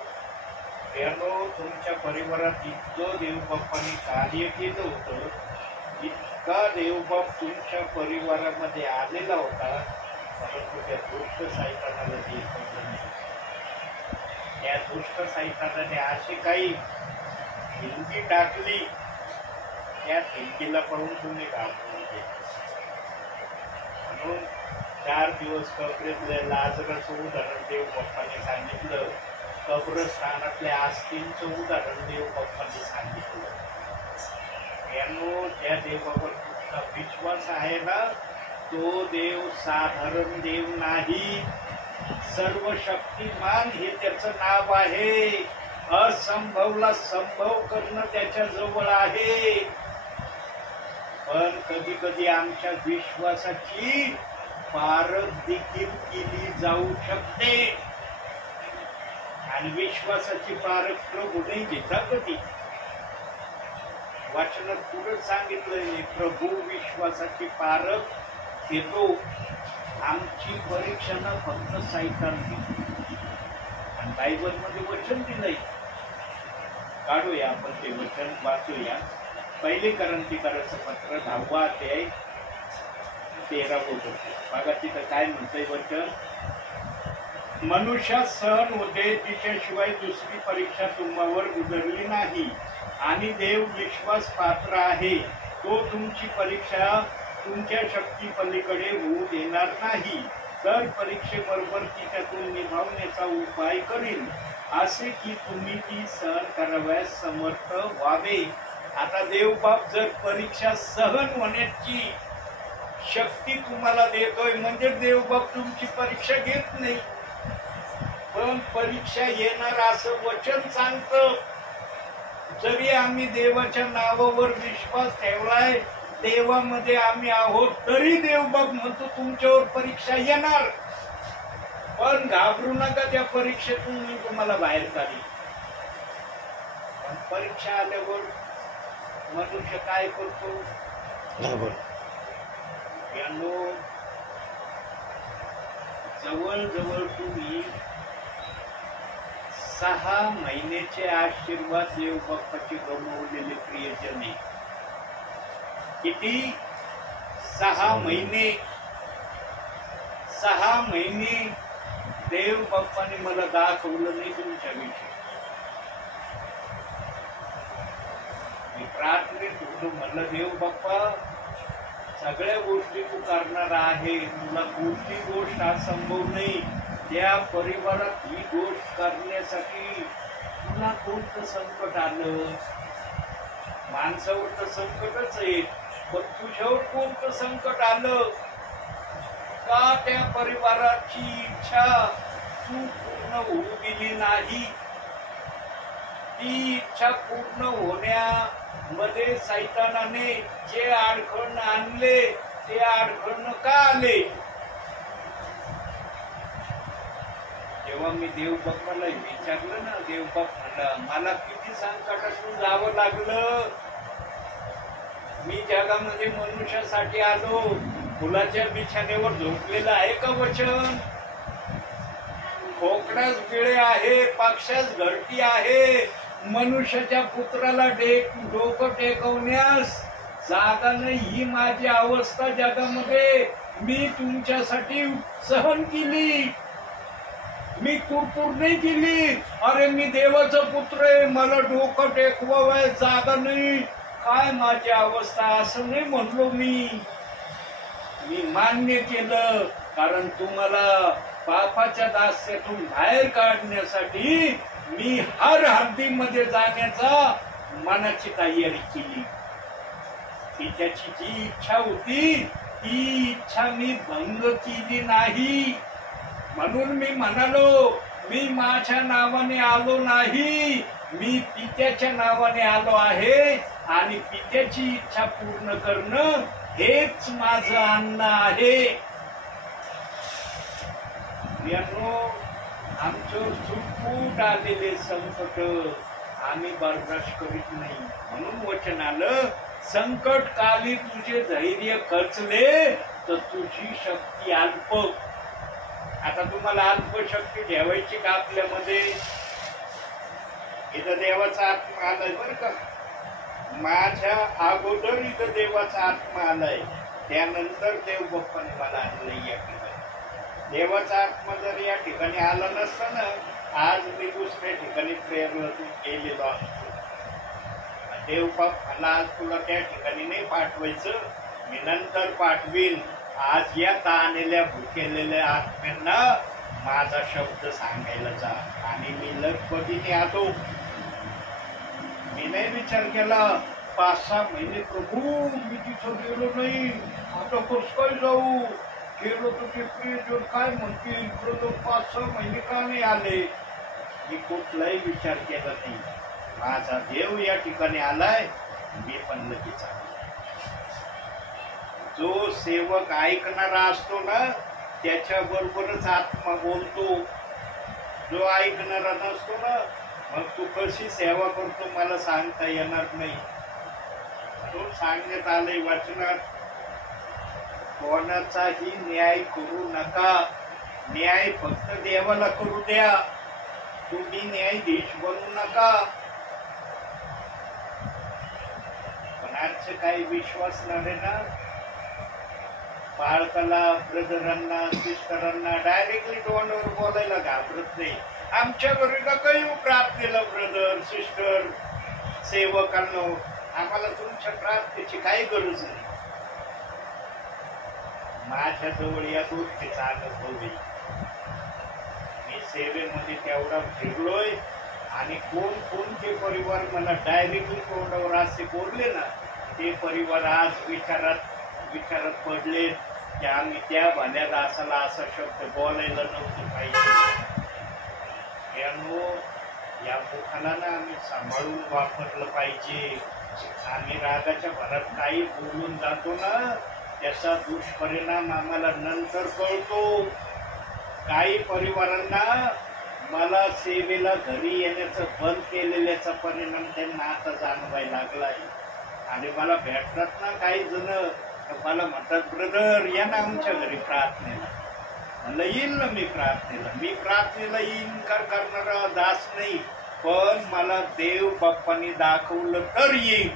यानो, तुमच्या परिवारात इतकं देवबाप्पाने कार्य केलं होतं, इतका देवबाप तुमच्या परिवारामध्ये आलेला होता, परंतु त्या दुष्ट सैतानाला ते समजलं नाही. त्या दुष्ट सैतानाने अशी काही हिंदी टाकली, त्या हिंदीला पाहून तुम्ही घाबरून गेले. म्हणून 4 दिवस कबरेतल्या लाजराचं उदाहरण देव बाप्पाने सांगितलं, कब्रस्थानातल्या आस्थींचं उदाहरण देव बाप्पाने सांगितलं. यानो, त्या देवावर तुमचा विश्वास आहे ना, तो देव साधारण देव नाही, सर्व शक्तिमान हे त्याचं नाव आहे. असंभवला संभव करणं त्याच्या जवळ आहे. पण कधी कधी आमच्या विश्वासाची पारख देखील केली जाऊ शकते आणि विश्वासाची पारख प्रभू नाही घेता कधी. वाचनात पुढे सांगितलंय, प्रभू विश्वासाची पारख घेतो. आमची परीक्षा न फक्त सैतान घेतो. आणि बायबल मध्ये वचन दिलंय, काढूया आपण ते वचन, वाचूया. पहिले क्रांतिकारचं पत्र 10वा अध्याय 13वा वचन. बघा तिथं काय म्हणतंय वचन. मनुष्यात सहन होते तिच्याशिवाय दुसरी परीक्षा तुम्हावर गुजरली नाही, आणि देव विश्वास पात्र आहे, तो तुमची परीक्षा तुमच्या शक्ती पलीकडे होऊ देणार नाही, तर परीक्षेबरोबर ती त्यातून निभावण्याचा उपाय करील, असे की तुम्ही ती सहन करावयास समर्थ व्हावे. आता देवबाप जर परीक्षा सहन होण्याची शक्ती तुम्हाला देतोय म्हणजे देवबाप तुमची परीक्षा घेत नाही. पण परीक्षा येणार असं वचन सांगतं. जरी आम्ही देवाच्या नावावर विश्वास ठेवलाय, देवामध्ये आम्ही आहोत, तरी देव बाप म्हणतो तुमच्यावर परीक्षा येणार, पण घाबरू नका, त्या परीक्षेतून मी तुम्हाला बाहेर काढीन. पण परीक्षा आल्यावर मनुष्य काय करतो? यानो, जवळजवळ तुम्ही 6 महिन्याचे आशीर्वाद देव बाप्पाचे गमवलेले प्रियजन आहे. किती? 6 महिने. 6 महिने देव बाप्पाने मला दाखवलं नाही तुमच्याविषयी. मी प्रार्थनेत होतो, म्हणलं देव बाप्पा सगळ्या गोष्टी तू करणार आहे, तुला कोणती गोष्ट असंभव नाही. त्या परिवारात ही गोष्ट करण्यासाठी तुला कोणतं संकट आलं? माणसावर तर संकटच आहे, पण तुझ्यावर कोणतं संकट आलं? का त्या परिवाराची इच्छा तू पूर्ण होऊ दिली नाही? ती इच्छा पूर्ण होण्यामध्ये सैतानाने जे अडखळ आणले, ते अडखळ का आले? जेव्हा मी देव बाप्पाला विचारलं ना, देव बाप म्हणला मला किती संकटातून जावं लागलं. मी जगामध्ये मनुष्यासाठी आलो. फुलाच्या बिछाण्यावर झोपलेलं आहे का वचन? खोकड्यास बिळे आहे, पक्षास घरटी आहे, मनुष्याच्या पुत्राला डोकं टेकवण्यास जागा नाही. ही माझी अवस्था जगामध्ये मी तुमच्यासाठी सहन केली. मी कुरकुर नाही केली. अरे मी देवाचा पुत्र आहे, मला डोकं टेकवाय जागा नाही. काय माझी अवस्था? असं नाही म्हणलो मी मान्य केलं, कारण तुम्हाला पापाच्या दास्यातून बाहेर काढण्यासाठी मी हर हद्दीमध्ये जाण्याचा मनाची तयारी केली. की त्याची जी इच्छा होती ती इच्छा मी भंग केली नाही. म्हणून मी म्हणालो, मी माझ्या नावाने आलो नाही, मी पित्याच्या नावाने आलो आहे, आणि पित्याची इच्छा पूर्ण करणं हेच माझं अन्न आहे. यानो, आमच्यावर सुटफूट आलेले संकट आम्ही बर्दाश्त करीत नाही. म्हणून वचन आलं, संकट काली तुझे धैर्य खचले तर तुझी शक्ती अल्प. आता तुम्हाला अल्पशक्ती ठेवायची का आपल्यामध्ये? इथं देवाचा आत्मा आलाय बरं का. माझ्या अगोदर इथं देवाचा आत्मा आलाय, त्यानंतर देव बाप्पाने मला आणलंय या ठिकाणी. देवाचा आत्मा जर या ठिकाणी आला नसता ना, आज मी दुसऱ्या ठिकाणी प्रेरला गेलेलो असतो. देव बाप मला आज तुला त्या ठिकाणी नाही पाठवायचं, मी नंतर पाठवीन. आज या ताणलेल्या भुकेलेल्या आत्म्यांना माझा शब्द सांगायला जा. आणि मी लगबगीने आलो. मी नाही विचार केला 5-6 महिने प्रभू मी तिथं गेलो नाही, आता कसं काय जाऊ? गेलो तर ते प्रियजन काय म्हणतील, ब्रदर 5-6 महिने का नाही आले? मी कुठलाही विचार केला नाही. माझा देव या ठिकाणी आलाय, मी पण लगेच आलो. जो सेवक ऐकणारा असतो ना, त्याच्या बरोबरच आत्मा बोलतो. जो ऐकणारा नसतो ना, मग तू कशी सेवा करतो मला सांगता येणार नाही. तो सांगण्यात आलंय वचनात, कोणाचाही न्याय करू नका, न्याय फक्त देवाला करू द्या, तुम्ही न्यायाधीश बनू नका. पण आजचे काही विश्वासणारे ना, बाळकाला, ब्रदरांना, सिस्टरांना डायरेक्टली तोंडावर बोलायला घाबरत नाही. आमच्या घरी का काही प्रार्थनेला ब्रदर, सिस्टर, सेवकांना, आम्हाला तुमच्या प्रार्थनेची काही गरज नाही. माझ्या जवळ या गोष्टीचा अनुभव आहे. मी सेवेमध्ये तेवढा फिरलोय, आणि कोणते परिवार मला डायरेक्टली तोंडावर असे बोलले ना, ते परिवार आज विचारात पडले की आम्ही त्या भाल्या दासाला असा शब्द बोलायला नव्हतं पाहिजे. त्यानो या मुखाला ना आम्ही सांभाळून वापरलं पाहिजे. आम्ही रागाच्या भरात काही बोलून जातो ना, त्याचा दुष्परिणाम आम्हाला नंतर कळतो. काही परिवारांना मला सेवेला घरी येण्याचं बंद केलेल्याचा परिणाम त्यांना आता जाणवायला लागलाय. आणि मला भेटतात ना काही जण, मला म्हणतात, ब्रदर या ना आमच्या घरी प्रार्थनेला. म्हणलं येईल ना मी प्रार्थनेला येईन, करणारा दास नाही, पण मला देव बाप्पांनी दाखवलं तर येईल,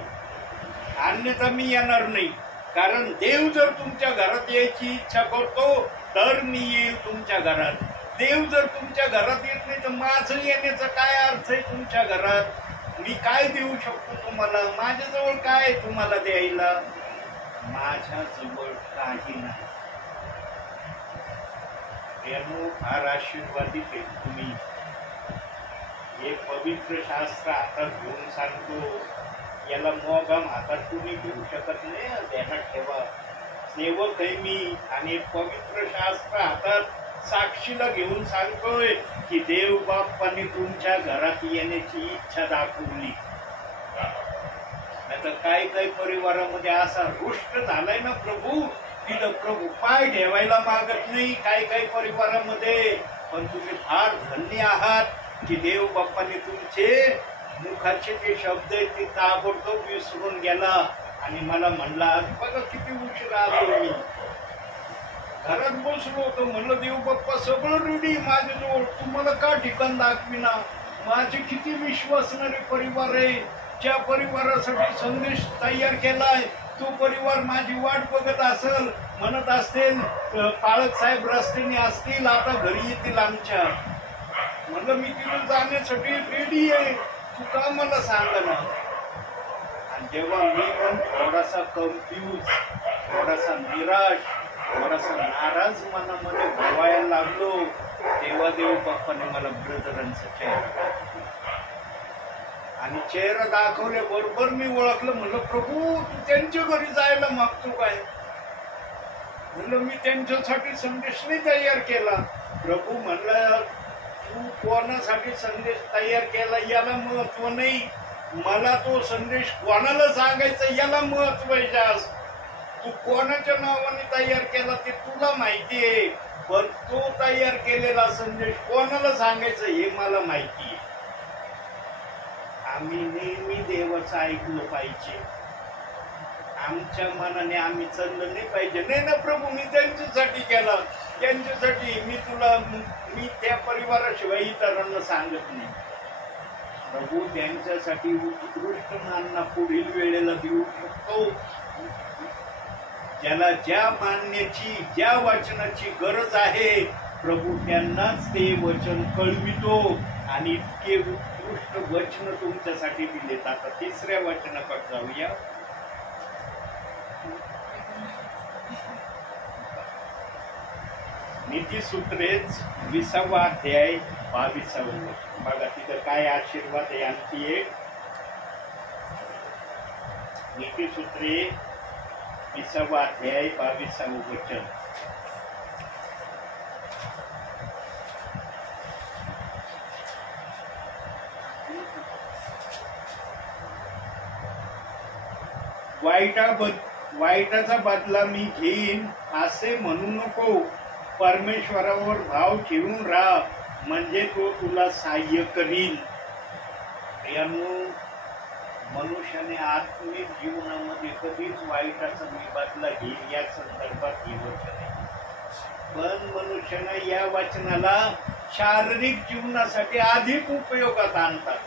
अन्यथा मी येणार नाही. कारण देव जर तुमच्या घरात यायची इच्छा करतो तर मी येईल तुमच्या घरात. देव जर तुमच्या घरात येत नाही तर माझं येण्याचा काय अर्थ आहे तुमच्या घरात? मी काय देऊ शकतो तुम्हाला? माझ्याजवळ काय तुम्हाला द्यायला? माझ्याजवळ काही नाही. त्यामुळे फार आशीर्वादित आहे तुम्ही. हे पवित्र शास्त्र हातात घेऊन सांगतो, याला मोगाम हातात तुम्ही घेऊ शकत नाही. ध्यानात ठेवा, सेवक आहे मी आणि पवित्र शास्त्र हातात साक्षीला घेऊन सांगतोय की देव बाप्पाने तुमच्या घरात येण्याची इच्छा दाखवली. आता काही परिवारामध्ये असा रुष्ट झालाय ना प्रभू, तिथं प्रभू पाय ठेवायला मागत नाही काही परिवारामध्ये. पण तुम्ही फार धन्य आहात की देव बाप्पाने तुमचे मुखाचे जे शब्द आहेत ते ताबडतोब विसरून गेला आणि मला म्हणला, बघा किती उशीर आलो मी, घरात बसलो होतो, म्हणलं देव बाप्पा सगळं रेडी माझ्याजवळ, तुम्हाला का ठिकाण दाखविना? माझे किती विश्वासणारे परिवार आहे, ज्या परिवारासाठी संदेश तयार केलाय तो परिवार माझी वाट बघत असेल, म्हणत असतील पाळक साहेब रस्त्याने असतील, आता घरी येतील आमच्या. म्हणलं मी तिथे जाण्यासाठी रेडी आहे, तू का मला सांग ना? आणि जेव्हा मी पण थोडासा कन्फ्यूज, थोडासा निराश, थोडासा नाराज मनामध्ये भवायला लागलो, तेव्हा देव बाप्पाने मला ब्रदरांचा चेहरा दाखवला. आणि चेहरा दाखवल्याबरोबर मी ओळखलं. म्हणलं प्रभू तू त्यांच्या घरी जायला मागतो काय? म्हणलं मी त्यांच्यासाठी संदेश नाही तयार केला. प्रभू म्हणलं तू कोणासाठी संदेश तयार केला याला महत्व नाही, मला तो संदेश कोणाला सांगायचा याला महत्व आहे जास्त. तू कोणाच्या नावाने तयार केला ते तुला माहिती आहे, पण तो तयार केलेला संदेश कोणाला सांगायचा हे मला माहिती आहे. आम्ही नेहमी देवाचं ऐकलं पाहिजे, आमच्या मनाने आम्ही चाललं नाही पाहिजे. नाही ना प्रभू मी त्यांच्यासाठी केला, त्यांच्यासाठी मी त्या परिवाराशिवाय इतरांना सांगत नाही. प्रभू त्यांच्यासाठी उत्कृष्ट मानना पुढील वेळेला देऊ शकतो. ज्याला ज्या मान्याची, ज्या वचनाची गरज आहे प्रभू त्यांनाच ते वचन कळवितो आणि इतके उत्कृष्ट वचन तुमच्यासाठी दिलेत. आता तिसऱ्या वचनाकडे जाऊया. नीतिसूत्रेच 20वा अध्याय 22वा वचन. बघा तिथं काय आशीर्वाद आहे. आणखी एक नीतिसूत्रे 20वा अध्याय 22वा वचन. वाईटाचा बदला मी घेईन असे म्हणू नको. परमेश्वरावर भाव ठेवून राहा, म्हणजे तो तुला सहाय्य करील. मनुष्याने आत्मिक जीवनामध्ये कधीच वाईटाचा मी बदला घेईल या संदर्भात हे वचन आहे. पण मनुष्याने या वचनाला शारीरिक जीवनासाठी अधिक उपयोगात आणतात.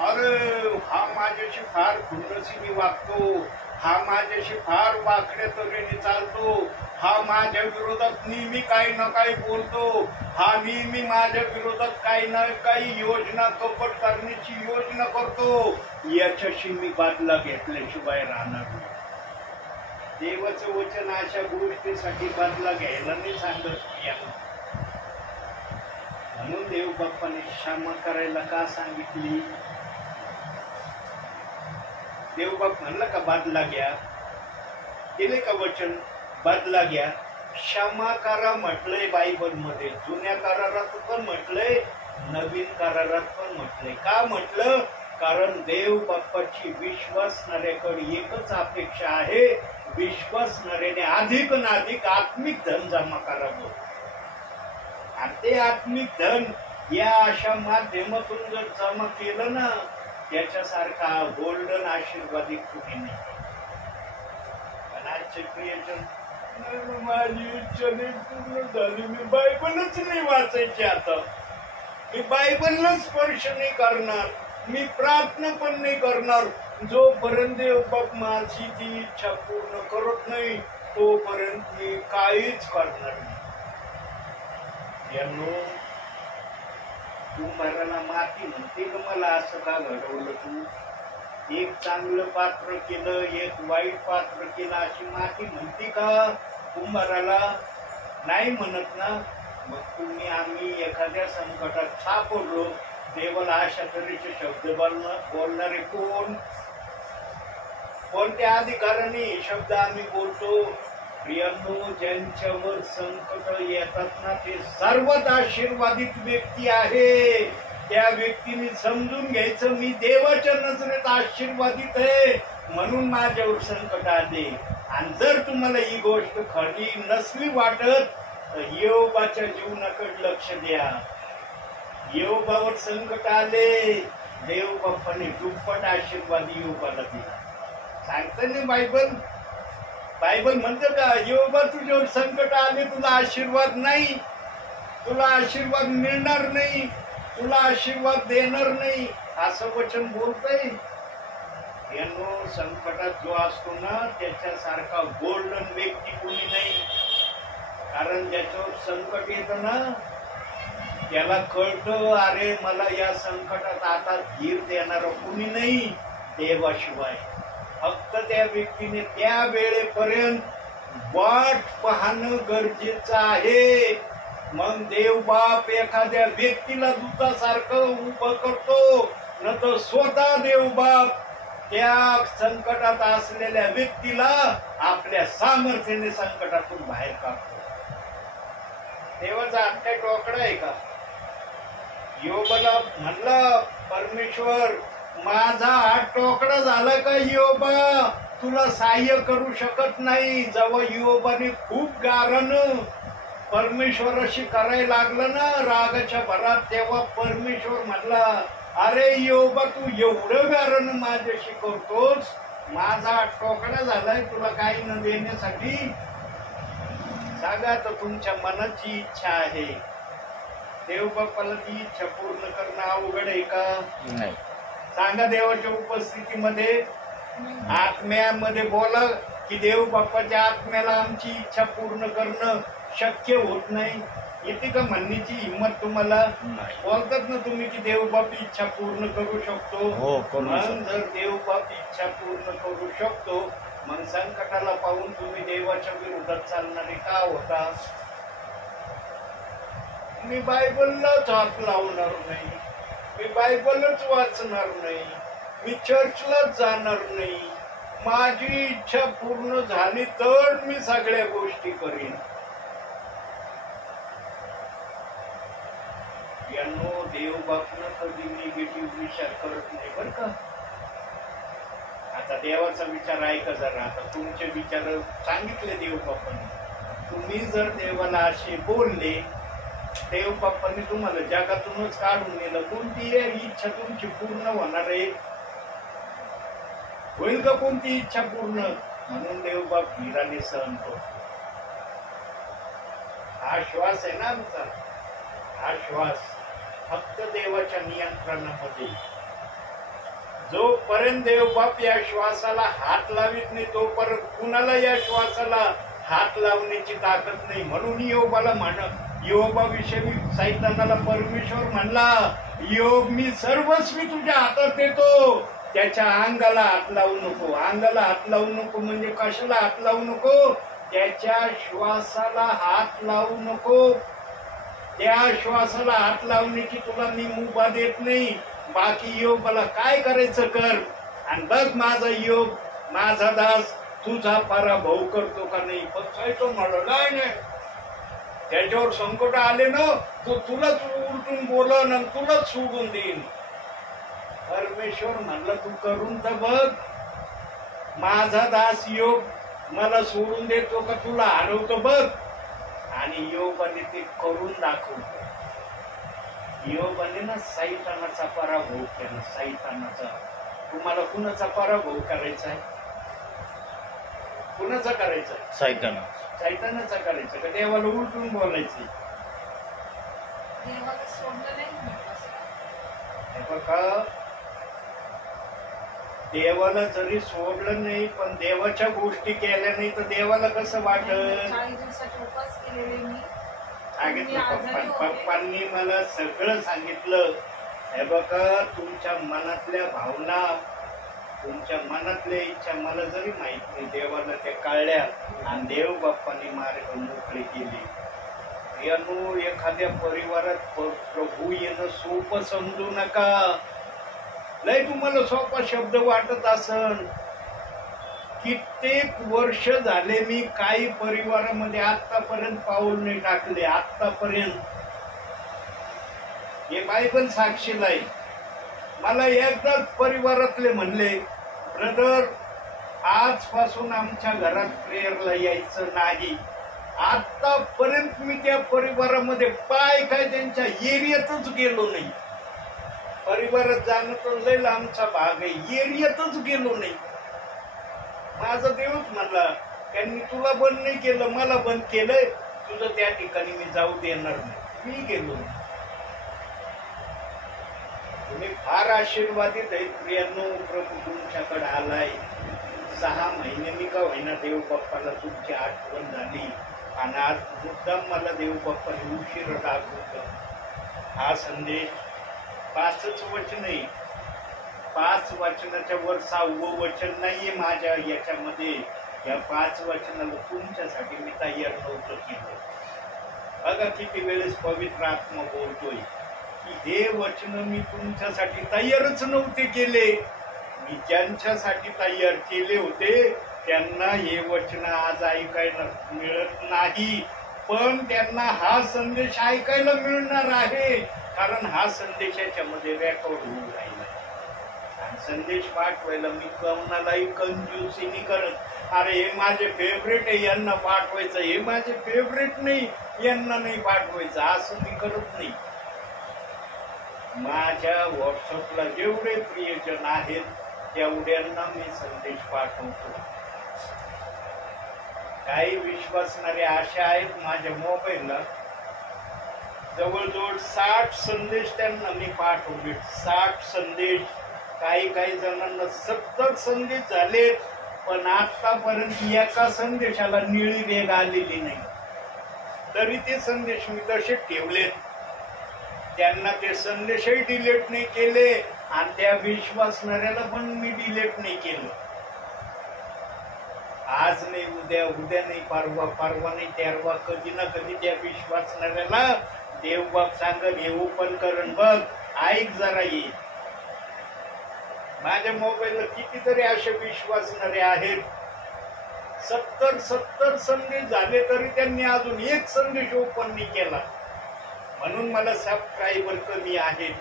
अरे हा माझ्याशी फार खुन्नसीने वागतो, हा माझ्याशी फार वाकड्या तऱ्हेने चालतो, हा माझ्या विरोधात नेहमी काही ना काही बोलतो, हा नेहमी माझ्या विरोधात काही ना काही योजना, कपट करण्याची योजना करतो, याच्याशी मी बदला घेतल्याशिवाय राहणार नाही. देवाचं वचन अशा गोष्टीसाठी बदला घ्यायला नाही सांगत यांना. म्हणून देव बाप्पाने क्षमा करायला का सांगितली? देवबाप म्हणलं का बदला घ्या? केले का वचन? बदला घ्या, क्षमा करा म्हटलंय बायबल मध्ये. जुन्या करारात पण म्हटलंय नवीन करारात पण म्हटलंय. का म्हटलं? कारण देव बाप्पाची विश्वासणाऱ्याकडे एकच अपेक्षा आहे, विश्वासणाऱ्याने अधिक आत्मिक धन जमा करावं. आणि ते आत्मिक धन या अशा माध्यमातून जर जमा केलं ना, त्याच्यासारखा गोल्डन आशीर्वादित कुणी नाही. पण आजचे क्रिएशन, माझी इच्छा नाही पूर्ण झाली, मी बायबलच नाही वाचायची, आता मी बायबलला स्पर्श नाही करणार, मी प्रार्थना पण नाही करणार. जोपर्यंत देव बाप माझी ती इच्छा पूर्ण करत नाही तोपर्यंत मी काहीच करणार नाही. यांनो, कुंभाराला माती म्हणते का मला असं का घडवलं तू? एक चांगलं पात्र केलं, एक वाईट पात्र केलं अशी माती म्हणते का कुंभाराला? नाही म्हणत ना. मग आम्ही एखाद्या संकटात सापडलो, देवाला अशा तऱ्हेचे शब्द बोलणारे कोण? कोणत्या अधिकाराने हे शब्द आम्ही बोलतो? प्रियांनो, ज्यांच्यावर संकट येतात ना ते सर्वात आशीर्वादित व्यक्ती आहे. त्या व्यक्तीने समजून घ्यायचं, मी देवाच्या नजरेत आशीर्वादित आहे म्हणून माझ्यावर संकट आले. आणि जर तुम्हाला ही गोष्ट खरी नसली वाटत तर योबाच्या जीवनाकडे लक्ष द्या. योबावर संकट आले, देव बाप्पाने दुप्पट आशीर्वाद योबाला दिला. सांगतं ना बायबल म्हणतं का, योबा तुझ्यावर संकट आले, तुला आशीर्वाद नाही, तुला आशीर्वाद मिळणार नाही, तुला आशीर्वाद देणार नाही, असं वचन बोलतंय. यानो, संकटात जो असतो ना त्याच्यासारखा गोल्डन व्यक्ती कोणी नाही. कारण ज्याच्यावर संकट येतं ना त्याला कळतं, अरे मला या संकटात आता धीर देणारं कोणी नाही देवाशिवाय. फक्त त्या व्यक्तीने त्या वेळेपर्यंत वाट पाहणं गरजेचं आहे. मग देव बाप एखाद्या व्यक्तीला दूतासारखं उभं करतो, न तर स्वतः देव बाप त्या संकटात असलेल्या व्यक्तीला आपल्या सामर्थ्याने संकटातून बाहेर काढतो. देवाचा हात काय टोकडा आहे का? योबाला म्हणला परमेश्वर, माझा हात टोकडा झाला का योबा? तुला सहाय्य करू शकत नाही. जेव्हा योबाने खूप गारानं परमेश्वराशी करायला लागलं ना रागाच्या भरात, तेव्हा परमेश्वर म्हणला, अरे योबा, तू एवढं गारानं माझ्याशी करतोस, माझा हात टोकडा झालाय तुला काही न देण्यासाठी? सांगा, तर तुमच्या मनाची इच्छा आहे, देव बाप्पाला ती इच्छा पूर्ण करणं अवघड आहे का? नाही. सांगा, देवाच्या उपस्थितीमध्ये आत्म्यामध्ये बोला की देव बाप्पाच्या आत्म्याला आमची इच्छा पूर्ण करणं शक्य होत नाही. येते का म्हणण्याची हिंमत तुम्हाला? बोलतात ना तुम्ही की देव बाप इच्छा पूर्ण करू शकतो. मग जर देव बाप इच्छा पूर्ण करू शकतो, मग संकटाला पाहून तुम्ही देवाच्या विरोधात चालणारे का होता? मी बायबललाच हात लावणार नाही, मी बायबलच वाचणार नाही, मी चर्चलाच जाणार नाही, माझी इच्छा पूर्ण झाली तर मी सगळ्या गोष्टी करीन. यांनो, देव बापनं कधी निगेटिव्ह विचार करत नाही बरं का. आता देवाचा विचार ऐका जरा. आता तुमचे विचार सांगितले देव बाप्पाने. तुम्ही जर देवाला असे बोलले, देव बाप्पाने तुम्हाला जगातूनच काढून नेलं, कोणती इच्छा तुमची पूर्ण होणार आहे? होईल का कोणती इच्छा पूर्ण? म्हणून देव बाप धीराने सहन करतो. हा श्वास आहे ना आमचा, हा श्वास फक्त देवाच्या नियंत्रणामध्ये. जोपर्यंत देव बाप या श्वासाला हात लावित नाही तोपर्यंत कुणाला या श्वासाला हात लावण्याची ताकद नाही. म्हणून योबाला योबाविषयी सैतानाला परमेश्वर म्हणला, योग मी सर्वस्वी तुझ्या हातात देतो, त्याच्या अंगाला हात लावू नको. अंगाला हात लावू नको म्हणजे कशाला हात लावू नको? त्याच्या श्वासाला हात लावू नको. त्या श्वासाला हात लावण्याची तुला मी मुभा देत नाही. बाकी योग मला काय करायचं कर, आणि बघ माझा योग, माझा दास तुझा पराभव करतो का नाही. पण तो म्हणाला, नाही, त्याच्यावर संकट आले ना तो तुलाच उलटून बोलन आणि तुलाच सोडून देईन. परमेश्वर म्हणलं तू करून तर बघ, माझा दास योग मला सोडून देतो का तुला हरवतो बघ. आणि योगाने ते करून दाखवतो. योगाने ना सैतानाचा पराभव केला. सैतानाचा. तुम्हाला कुणाचा पराभव करायचा आहे? कुणाचा करायचा आहे? सैतानाचा करायचा का देवाला उलटून बोलायचं? बघा, देवाला जरी सोडलं नाही पण देवाच्या गोष्टी केल्या नाही तर देवाला कसं वाटत? सांगितलं पप्पांनी मला सगळं सांगितलं. हे बघा, तुमच्या मनातल्या भावना, तुमच्या मनातल्या इच्छा मला जरी माहित नाही, देवाला त्या कळल्या आणि देव बाप्पांनी मार्ग मोकळे केले. यानो एखाद्या परिवारात प्रभू येणं सोपं समजू नका. लय तुम्हाला सोपा शब्द वाटत असन. कित्येक वर्ष झाले मी काही परिवारामध्ये आतापर्यंत पाऊल नाही टाकले. आतापर्यंत हे बाई पण साक्षीला आहे. मला एकदाच परिवारातले म्हणले, ब्रदर आजपासून आमच्या घरात प्रेयरला यायचं नाही. आतापर्यंत मी त्या परिवारामध्ये पाय काय त्यांच्या एरियातच गेलो नाही. परिवारात जाणं तर लय लांबचा भाग आहे, एरियातच गेलो नाही. माझा देवच म्हणला, त्यांनी तुला बंद नाही केलं, मला बंद केलंय, तुझं त्या ठिकाणी मी जाऊ देणार नाही. मी गेलो नाही. तुम्ही फार आशीर्वादित आहे प्रियांनो. प्रभू तुमच्याकडे आलाय. 6 महिन्यांनी का होईना देव बाप्पाला तुमची आठवण झाली आणि आज मुद्दाम मला देव बाप्पाने उशीर दाखवतो. हा संदेश 5च वचन आहे. 5 वचनाच्या वर 6वं वचन नाहीये माझ्या याच्यामध्ये. या 5 वचनाला तुमच्यासाठी मी तयार नव्हतं केलं. बघा किती वेळेस पवित्र आत्मा बोलतोय की हे वचन मी तुमच्यासाठी तयारच नव्हते केले. मी ज्यांच्यासाठी तयार केले होते त्यांना हे वचन आज ऐकायला मिळत नाही, पण त्यांना हा संदेश ऐकायला मिळणार आहे. कारण हा संदेशाच्या मध्ये रेकॉर्ड होऊन राहिला. आणि संदेश पाठवायला मी कोणालाही कंजूसी नाही करत. अरे हे माझे फेवरेट आहे यांना पाठवायचं, हे माझे फेवरेट नाही यांना नाही पाठवायचं, असं मी करत नाही. माझ्या व्हॉट्सअपला जेवढे प्रियजन आहेत तेवढ्यांना मी संदेश पाठवतो. काही विश्वासणारे असे आहेत माझ्या मोबाईलला, जवळजवळ 60 संदेश त्यांना मी पाठवले. 60 संदेश. काही जणांना 70 संदेश झालेत, पण आतापर्यंत एका संदेशाला निळी रेघ आलेली नाही. तरी ते संदेश मी तसे ठेवलेत. त्यांना ते संदेशही डिलीट नाही केले आणि त्या विश्वासणाऱ्याला पण मी डिलीट नाही केलं. आज नाही उद्या, उद्या नाही परवा, परवा नाही तेरवा, कधी ना कधी त्या विश्वासणाऱ्याला देवबाप सांगन हे ओपन करण बघ, ऐक जरा ये. माझ्या मोबाईलला कितीतरी असे विश्वासणारे आहेत. 70 संदेश झाले तरी त्यांनी अजून एक संदेश ओपन नाही केला. म्हणून मला सबस्क्रायबर कमी आहेत.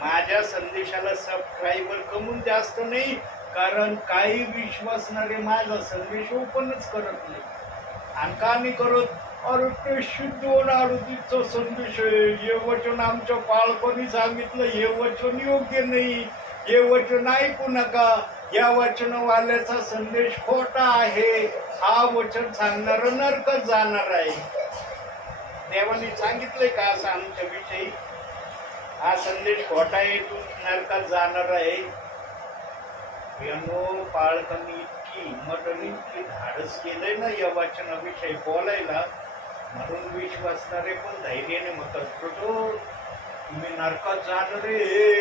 माझ्या संदेशाला सबस्क्रायबर कमून जास्त नाही, कारण काही विश्वासणारे माझा संदेश ओपनच करत नाही. आणि का नाही करत? अरे ते शुद्ध 2:38 संदेश आहे, हे वचन आमच्या बाळपणी सांगितलं, हे वचन योग्य नाही, हे वचन ऐकू नका, या वचनवाल्याचा संदेश खोटा आहे, हा वचन सांगणार नरकात जाणार आहे. देवाने सांगितलंय का असं आमच्या विषयी? हा संदेश खोटा आहे, तू नरकात जाणार आहे. बाळकांनी इतकी हिंमत आणि इतकी धाडस केलंय ना या वचनाविषयी बोलायला, म्हणून विश्वासणारे पण धैर्याने म्हणतात, तुम्ही नरकात जाणार रे,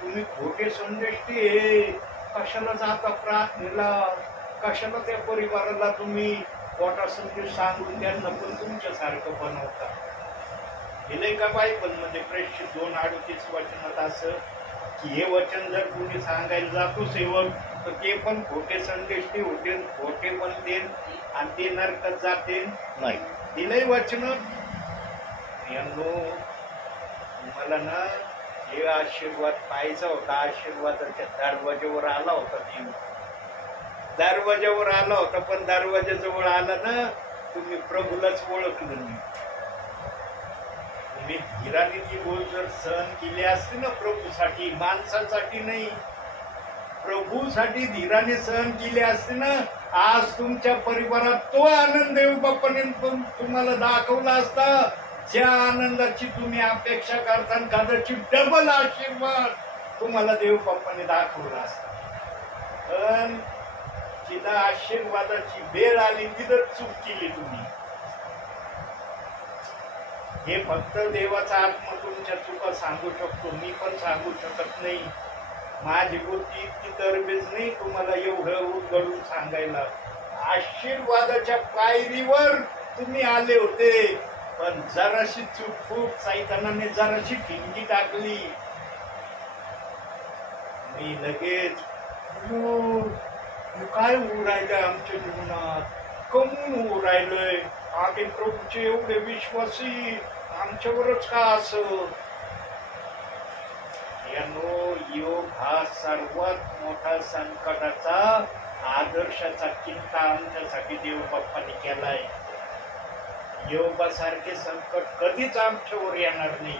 तुम्ही खोटे संदेश ते कशाला जाता प्रार्थनेला, कशाला त्या परिवाराला तुम्ही खोटा संदेश सांगून त्यांना पण तुमच्यासारखं बनवता. गेलंय का बायबलमध्ये प्रेषित 2:38 वचनात असं की हे वचन जर तुम्ही सांगायला जातो सेवक, तर ते पण खोटे संदेश ते होते, खोटे बनते आणि ते नरकात जाते नाही. दिलंय वचन. यांनो तुम्हाला ना जे आशीर्वाद पाहायचा होता, आशीर्वादाच्या दरवाज्यावर आला होता, देव दरवाज्यावर आला होता, पण दरवाज्याजवळ आला ना तुम्ही प्रभूलाच ओळखलं नाही. तुम्ही धीराने ती गोष्ट जर सहन केली असते ना प्रभूसाठी, माणसासाठी नाही, प्रभूसाठी धीराने सहन केले असते ना, आज तुमच्या परिवारात तो आनंद देव बाप्पाने तुम्हाला दाखवला असता, ज्या आनंदाची तुम्ही अपेक्षा करता, कदाचित डबल आशीर्वाद तुम्हाला देव बाप्पाने दाखवला असता. पण जिथं आशीर्वादाची वेळ आली तिथं चूक केली तुम्ही. हे फक्त देवाचा आत्मा तुमच्या चुका सांगू शकतो, मी पण सांगू शकत नाही. माझी बुद्धी इतकी तरबेज नाही तुम्हाला एवढं उलगडून सांगायला. आशीर्वादाच्या पायरीवर तुम्ही आले होते, पण जराशी चूक सैतानाने जराशी ठिणगी टाकली. मी लगेच काय होऊ राहिलंय आमच्या जीवनात, कमून होऊ राहिलंय, आम्ही प्रभूचे एवढे विश्वासी, आमच्यावरच का असं. यानो योग हा सर्वात मोठा संकटाचा आदर्शाचा किंता आमच्यासाठी देव बाप्पाने केलाय. योगासारखे संकट कधीच आमच्यावर येणार नाही,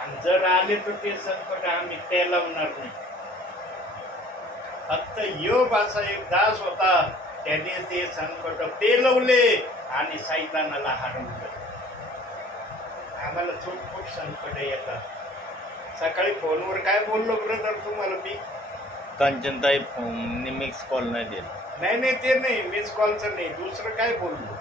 आणि जर आले तर ते संकट आम्ही पेलवणार नाही. फक्त योग असा एक दास होता, त्याने ते संकट पेलवले आणि सैतानाला हरवलं. आम्हाला छोट संकट येतात. सकाळी फोनवर काय बोललो ब्रदर तुम्हाला मी? कांचनताई मिक्स कॉल नाही दिला. नाही ते नाही, मिस कॉलचं नाही, दुसरं काय बोललो?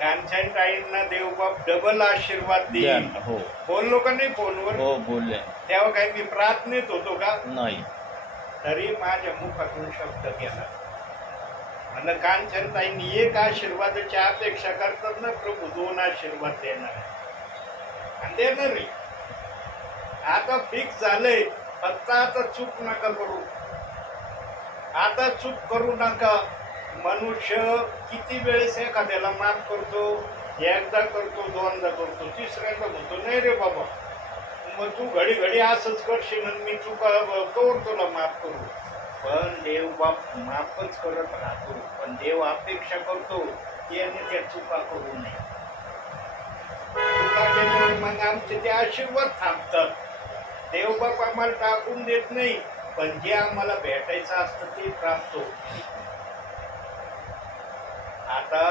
कांचनताईंना देवबाप डबल आशीर्वाद देईल हो बोललो का नाही फोनवर? हो बोलले. तेव्हा काय मी प्रार्थनेत होतो का? नाही. तरी माझ्या मुखातून शब्द गेला. म्हणलं कांचनताईंनी एक आशीर्वादाची अपेक्षा करतात ना, प्रभू दोन आशीर्वाद देणार आणि देणार नाही. आता फिक्स झालंय, फक्त आता चूक नका करू, आता चूक करू नका. मनुष्य किती वेळेस एखाद्याला माफ करतो, एकदा करतो, दोनदा करतो, तिसऱ्यांदा म्हणतो नाही रे बाबा, मग तू घडी घडी असंच करशील आणि मी चुका कवर तुला माफ करू. पण देव बाप माफच करत राहतो, पण देव अपेक्षा करतो याने त्या चुका करू नये. चुका केल्यावर मग आमचे ते आशीर्वाद थांबतात. देव बाप आम्हाला टाकून देत नाही, पण जे आम्हाला भेटायचं असतं ते प्राप्त होत. आता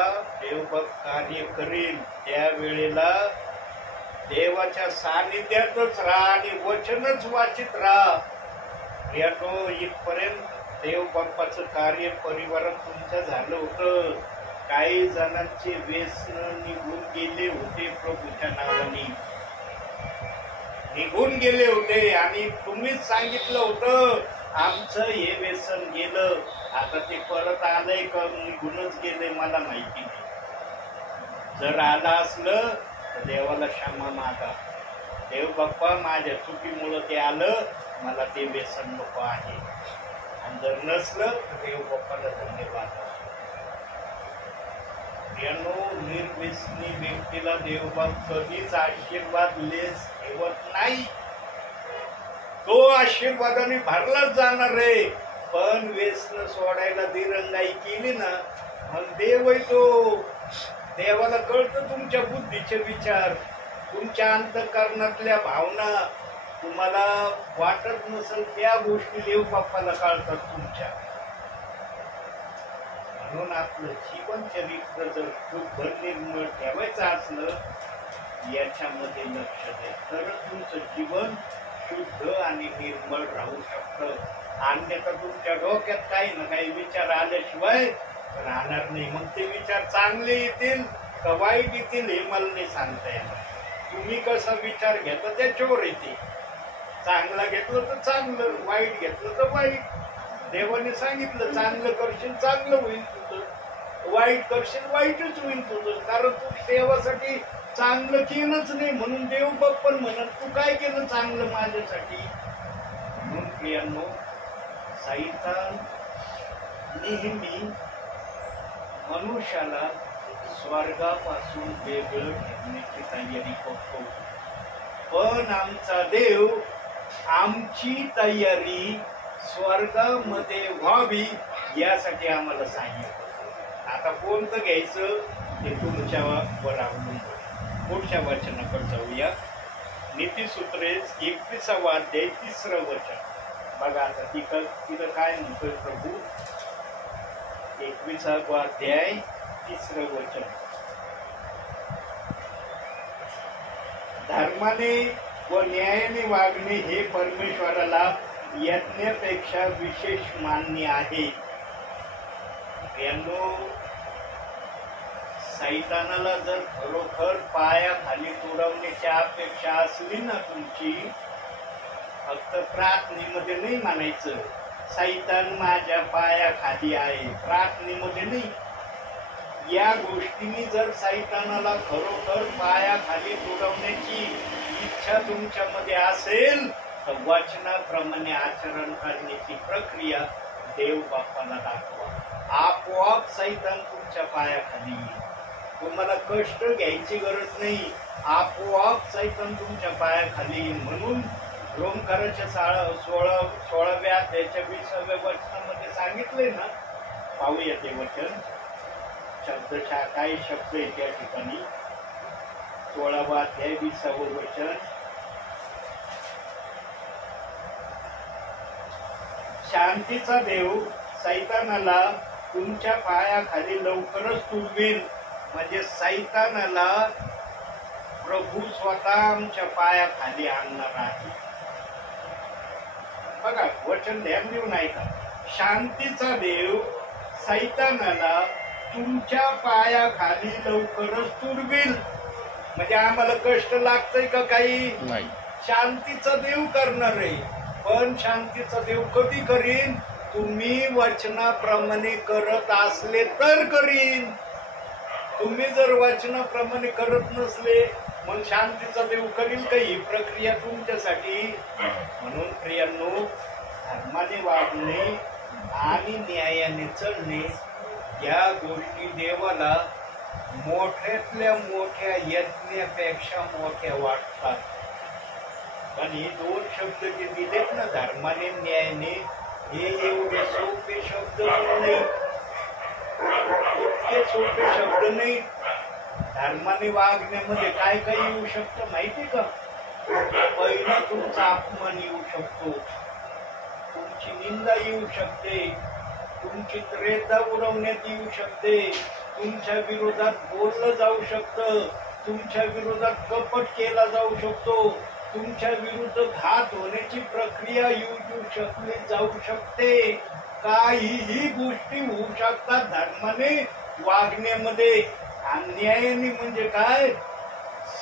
देवबाप कार्य करील त्या वेळेला देवाच्या सानिध्यातच राहा आणि वचनच वाचित राहा. यातो इथपर्यंत देवबाप्पाचं कार्य परिवारात तुमचं झालं होतं. काही जणांचे व्यसन निघून गेले होते, प्रभूच्या नावाने निघून गेले होते, आणि तुम्हीच सांगितलं होतं आमचं हे व्यसन गेलं, आता ते परत आलंय का निघूनच गेलंय मला माहिती नाही. जर आलं असलं तर देवाला क्षमा मागा, देव बाप्पा माझ्या चुकीमुळं ते आलं, मला ते व्यसन नको आहे. आणि जर नसलं तर देव बाप्पाला धन्यवाद. निर्व्यसनी व्यक्तीला देवबाप कधीच आशीर्वाद लेस ठेवत नाही, तो आशीर्वादाने भरलाच जाणार आहे. पण व्यसन सोडायला दिरंगाई केली ना, मग देव येतो. देवाला कळतं तुमच्या बुद्धीचे विचार, तुमच्या अंतःकरणातल्या भावना. तुम्हाला वाटत नसेल त्या गोष्टी देव बाप्पाला कळतात तुमच्या. म्हणून आपलं जीवन चरित्र जर खूप निर्मळ ठेवायचं असलं, याच्यामध्ये लक्ष द्या, तर तुमचं जीवन शुद्ध आणि निर्मळ राहू शकतं. अन्यथा तुमच्या डोक्यात काही ना काही विचार आल्याशिवाय राहणार नाही. मग ते विचार चांगले येतील का वाईट येतील हे मला नाही सांगता येणार. तुम्ही कसा विचार घेता त्याच्यावर येते. चांगला घेतलं तर चांगलं, वाईट घेतलं तर वाईट. देवाने सांगितलं चांगलं करशील चांगलं होईल तुझं, वाईट करशील वाईटच होईल तुझं, कारण तू देवासाठी चांगलं केलंच नाही. म्हणून देव बाप्पा म्हणत तू काय केलं चांगलं माझ्यासाठी. म्हणून प्रियांनो, सैतान नेहमी मनुष्याला स्वर्गापासून वेगळं ठेवण्याची तयारी करतो. पण आमचा देव आमची तयारी स्वर्गामध्ये व्हावी यासाठी आम्हाला सांगितलं. आता कोणतं घ्यायचं ते तुमच्यावर अवलंबून. पुढच्या वचनाकडे जाऊया. नीतिसूत्रे 21वा अध्याय 3रं वचन बघा. आता तिथं काय म्हणतोय प्रभू? 21वा अध्याय 3रं वचन. धर्माने व न्यायाने वागणे हे परमेश्वराला यज्ञापेक्षा विशेष मान्य आहे. यांनो, सैतानाला जर खरोखर पायाखाली तुडवण्याची अपेक्षा असली ना तुमची, फक्त प्रार्थनेमध्ये नाही म्हणायचं सैतान माझ्या पायाखाली आहे, प्रार्थनेमध्ये नाही. या गोष्टींनी जर सैतानाला खरोखर पायाखाली तुडवण्याची इच्छा तुमच्यामध्ये असेल तर वचनाप्रमाणे आचरण करण्याची प्रक्रिया देव बाप्पाला दाखवा. आपोआप सैतान तुमच्या पायाखाली येईल. तुम्हाला कष्ट घ्यायची गरज नाही, आपोआप सैतान तुमच्या पायाखाली येईल. म्हणून रोमकाराच्या 16व्या त्याच्या 20व्या वचनामध्ये सांगितले ना, पाहूया ते वचन. शब्दशः काय शब्द आहे त्या ठिकाणी. 16वा अध्याय 20वं वचन. शांतीचा देव सैतानाला तुमच्या पायाखाली लवकरच तुडवील. म्हणजे सैतानाला प्रभू स्वतः आमच्या पायाखाली आणणार आहे. बघा वचन ध्यान देऊन ऐका. शांतीचा देव सैतानाला तुमच्या पायाखाली लवकरच तुडवील. म्हणजे आम्हाला कष्ट लागतंय का काही? नाही. शांतीचा देव करणार आहे. पण शांतीचा देव कधी करीन? तुम्ही वचनाप्रमाणे करत असले तर करीन. तुम्ही जर वचनाप्रमाणे करत नसले मग शांतीचा देव करील का ही प्रक्रिया तुमच्यासाठी? म्हणून प्रियांनो, धर्माने वागणे आणि न्यायाने चलणे या गोष्टी देवाला मोठ्यातल्या मोठ्या यज्ञापेक्षा मोठ्या वाटतात. पण हे 2 शब्द जे दिलेत ना, धर्माने न्यायाने, हे एवढे सोपे शब्द नाही, इतके सोपे शब्द नाही. धर्माने वागण्यामध्ये काय काय येऊ शकतं माहिती का? पहिला तुमचा अपमान येऊ शकतो, तुमची निंदा येऊ शकते, तुमची त्रेधा उडवण्यात येऊ शकते, तुमच्या विरोधात बोललं जाऊ शकतं, तुमच्या विरोधात कपट केला जाऊ शकतो, तुमच्या विरुद्ध घात होण्याची प्रक्रिया जाऊ शकते. काहीही गोष्टी होऊ शकतात धर्माने वागण्यामध्ये. अन्यायाने म्हणजे काय?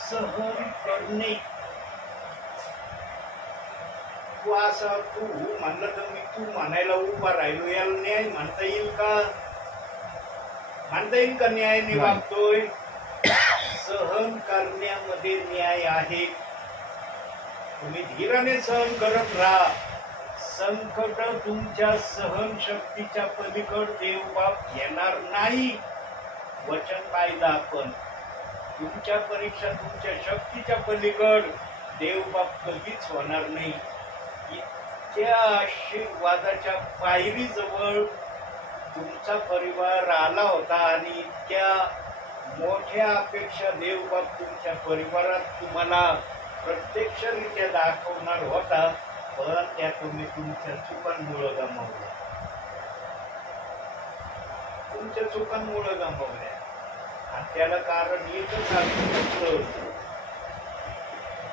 सहन करणे. तू असं तू म्हणलं तर मी तू म्हणायला उभा राहिलो, याला न्याय म्हणता येईल का? म्हणता येईल का न्यायाने वागतोय? सहन करण्यामध्ये न्याय आहे. तुम्ही धीराने सहन करत राहा. संकट तुमच्या सहनशक्तीच्या पलीकड देवबाप घेणार नाही. वचन पाहिलं आपण. तुमच्या परीक्षा तुमच्या शक्तीच्या पलीकड देवबाप कधीच होणार नाही. इतक्या आशीर्वादाच्या पायरीजवळ तुमचा परिवार आला होता आणि इतक्या मोठ्या अपेक्षा देवबाप तुमच्या परिवारात तुम्हाला प्रत्यक्षरित्या दाखवणार होता. पण त्या तुम्ही तुमच्या चुकांमुळं गमावल्या. तुमच्या चुकांमुळं गमावल्या. आणि त्याला कारण एकच आहे,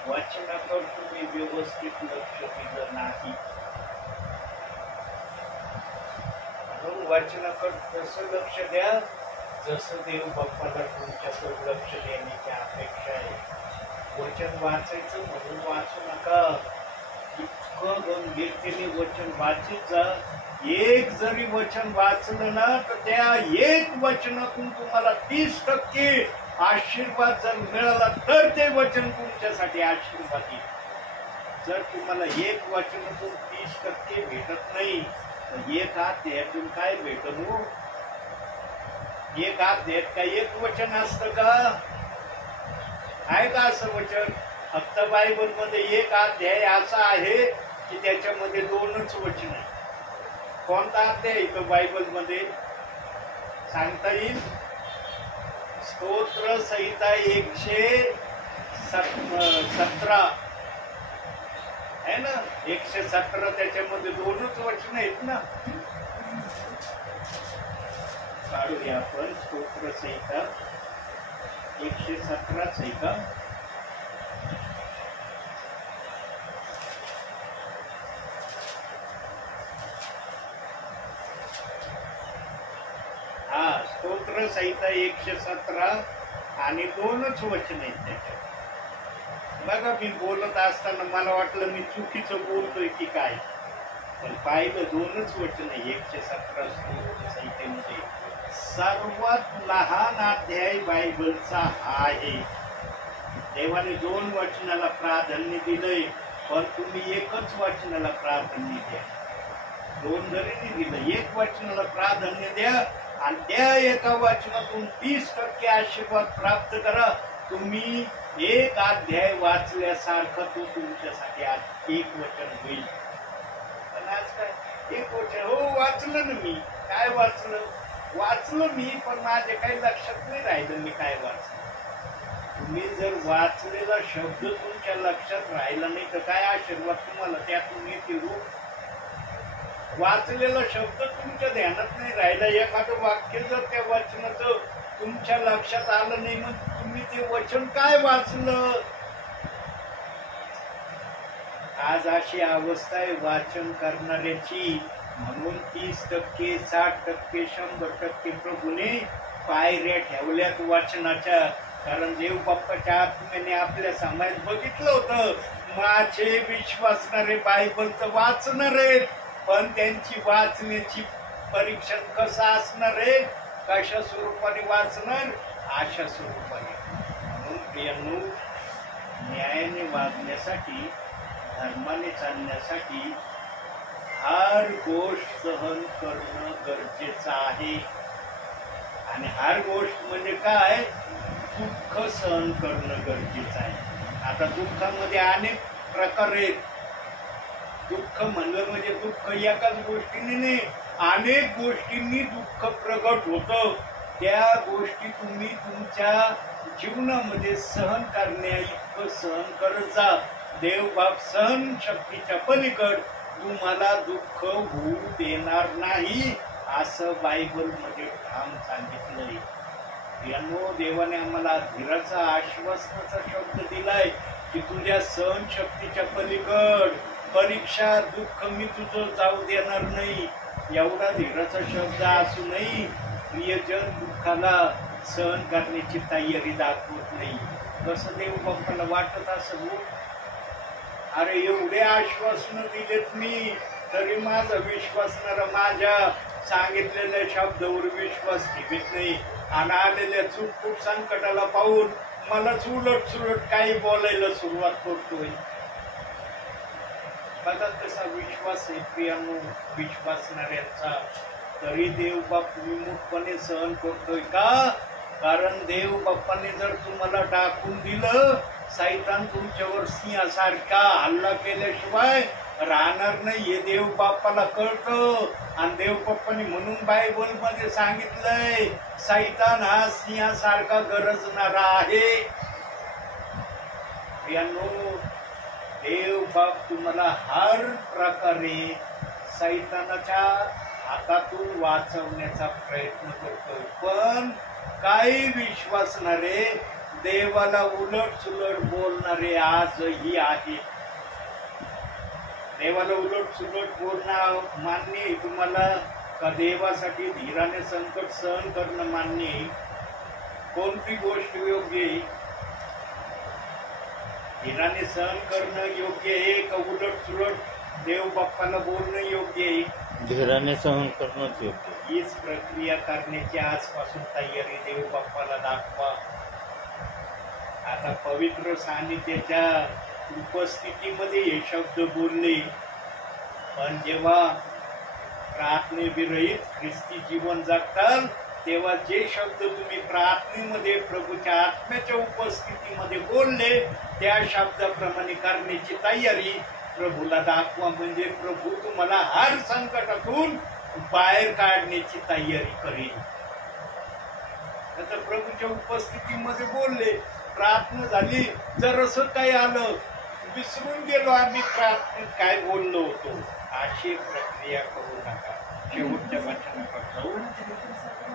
वचनाकडे तुम्ही व्यवस्थित लक्ष दिलं नाही. म्हणून वचनाकडे तसं लक्ष द्या जसं देव बाप्पाला तुमच्याकडे लक्ष देण्याची अपेक्षा आहे. वचन वाचायचं म्हणून वाचू नका. इतकं गंभीरतेने वचन वाचित जा. एक जरी वचन वाचलं ना तर त्या एक वचनातून तुम्हाला 30% आशीर्वाद जर मिळाला तर ते वचन तुमच्यासाठी आशीर्वाद येईल. जर तुम्हाला एक वचनातून 30% भेटत नाही तर एक हात यातून काय भेटत हो? एक अध्यायात का एक वचन असतं का? आहे का असं वचन? फक्त बायबल मध्ये एक अध्याय असा आहे की त्याच्यामध्ये 2च वचन आहे. कोणता अध्याय आहे बायबल मध्ये सांगता येईल? स्तोत्र संहिता 117 आहे ना, 117 त्याच्यामध्ये 2च वचन आहेत ना. काढूया आपण स्तोत्र संहिता 117 आहे का? हा, स्तोत्र संहिता 117 आणि 2च वचन आहेत त्याच्यात. बघा, मी बोलत असताना मला वाटलं मी चुकीचं बोलतोय की काय, पण पाहिलं 2च वचन आहे 117 स्तोत्र संहितेमध्ये. सर्वात लहान अध्याय बायबलचा आहे. देवाने 2 वचनाला प्राधान्य दिलंय, पण तुम्ही एकच वचनाला प्राधान्य द्या. 2 जरी नाही दिलं, 1 वचनाला प्राधान्य द्या आणि त्या एका वचनातून 30% आशीर्वाद प्राप्त करा. तुम्ही 1 अध्याय वाचल्यासारखं तो तुमच्यासाठी आज 1 वचन होईल. पण आज काय 1 वचन? हो, वाचलं ना मी. काय वाचलं मी, पण माझे काही लक्षात नाही राहिलं मी काय वाचलं. तुम्ही जर वाचलेला शब्द तुमच्या लक्षात राहिला नाही तर काय आशीर्वाद तुम्हाला त्यातून येतील? वाचलेला शब्द तुमच्या ध्यानात नाही राहिला, एखादं वाक्य जर त्या वचनाचं तुमच्या लक्षात आलं नाही, मग तुम्ही ते वचन काय वाचलं? आज अशी अवस्था आहे वाचन करणाऱ्याची. म्हणून 30%, 60%, 100% प्रभूने पायऱ्या ठेवल्यात वाचनाच्या. कारण देव बाप्पाच्या आत्म्याने आपल्या समाजात बघितलं होतं, माझे विश्वासणारे बायबलचं वाचणार आहेत, पण त्यांची वाचण्याची परीक्षण कसं असणार आहे? कशा स्वरूपाने वाचणार? अशा स्वरूपाने. म्हणून प्रियांनो, न्यायाने वागण्यासाठी, धर्माने चालण्यासाठी हर गोष्ट सहन करणं गरजेचं आहे. आणि हर गोष्ट म्हणजे काय? दुःख सहन करणं गरजेचं आहे. आता दुःखामध्ये अनेक प्रकार आहेत. दुःख म्हणलं म्हणजे दुःख एकाच गोष्टीने नाही, अनेक गोष्टींनी दुःख प्रगट होतं. त्या गोष्टी तुम्ही तुमच्या जीवनामध्ये सहन करण्या इतकं सहन करत जा. देव बाप सहन शक्तीच्या पलीकड तुम्हाला दुःख होऊ देणार नाही, असं बायबलमध्ये ठाम सांगितलंय. यानो, देवाने आम्हाला धीराचा, आश्वासनाचा शब्द दिलाय की तुझ्या सहन शक्तीच्या पलीकड परीक्षा, दुःख मी तुझं जाऊ देणार नाही. एवढा धीराचा शब्द असूनही प्रियजन दुःखाला सहन करण्याची तयारी दाखवत नाही. कसं देव बाप्पाला वाटत असं? अरे, एवढे आश्वासन दिलेत मी, तरी माझा विश्वासणारा माझ्या सांगितलेल्या शब्दावर विश्वास ठेवत नाही आणि आलेल्या चुटपुट संकटाला पाहून मलाच उलट सुलट काही बोलायला सुरुवात करतोय. बघा कसा विश्वास आहे प्रियांनो विश्वासणाऱ्यांचा. तरी देव बाप विमुखपणे सहन करतोय का? कारण देव बाप्पाने जर तुम्हाला टाकून दिलं, सैतान तुमच्यावर सिंहासारखा हल्ला केल्याशिवाय राहणार नाही, हे देव बाप्पाला कळतं. आणि देव बाप्पाने म्हणून बायबल मध्ये सांगितलंय, सैतान हा सिंहासारखा गरजणारा आहे. यानो, देव बाप तुम्हाला हर प्रकारे सैतानाच्या हातातून वाचवण्याचा प्रयत्न करतोय. पण काही विश्वासणारे देवाला उलट सुलट बोलणारे आजही आहेत. देवाला उलट सुलट बोलणं मान्य आहे तुम्हाला का? देवासाठी धीराने संकट सहन करणं मान्य आहे? कोणती गोष्ट योग्य आहे? धीराने सहन करणं योग्य आहे का उलट सुलट देव बाप्पाला बोलणं योग्य आहे? धीराने सहन करणंच योग्य. हीच प्रक्रिया करण्याची आजपासून तयारी देव बाप्पाला दाखवा. आता पवित्र सानिध्याच्या उपस्थितीमध्ये हे शब्द बोलले, पण जेव्हा प्रार्थने विरहित ख्रिस्ती जीवन जगताल तेव्हा जे शब्द तुम्ही प्रार्थनेमध्ये प्रभूच्या आत्म्याच्या उपस्थितीमध्ये बोलले त्या शब्दाप्रमाणे करण्याची तयारी प्रभूला दाखवा, म्हणजे प्रभू तुम्हाला हर संकटातून बाहेर काढण्याची तयारी करेल. तर प्रभूच्या उपस्थितीमध्ये बोलले, प्रार्थना झाली, जर असं काही आलं विसरून गेलो आम्ही प्रार्थनेत काय बोललो होतो, अशी प्रक्रिया करू नका. शेवटच्या वचनाकडे जाऊ.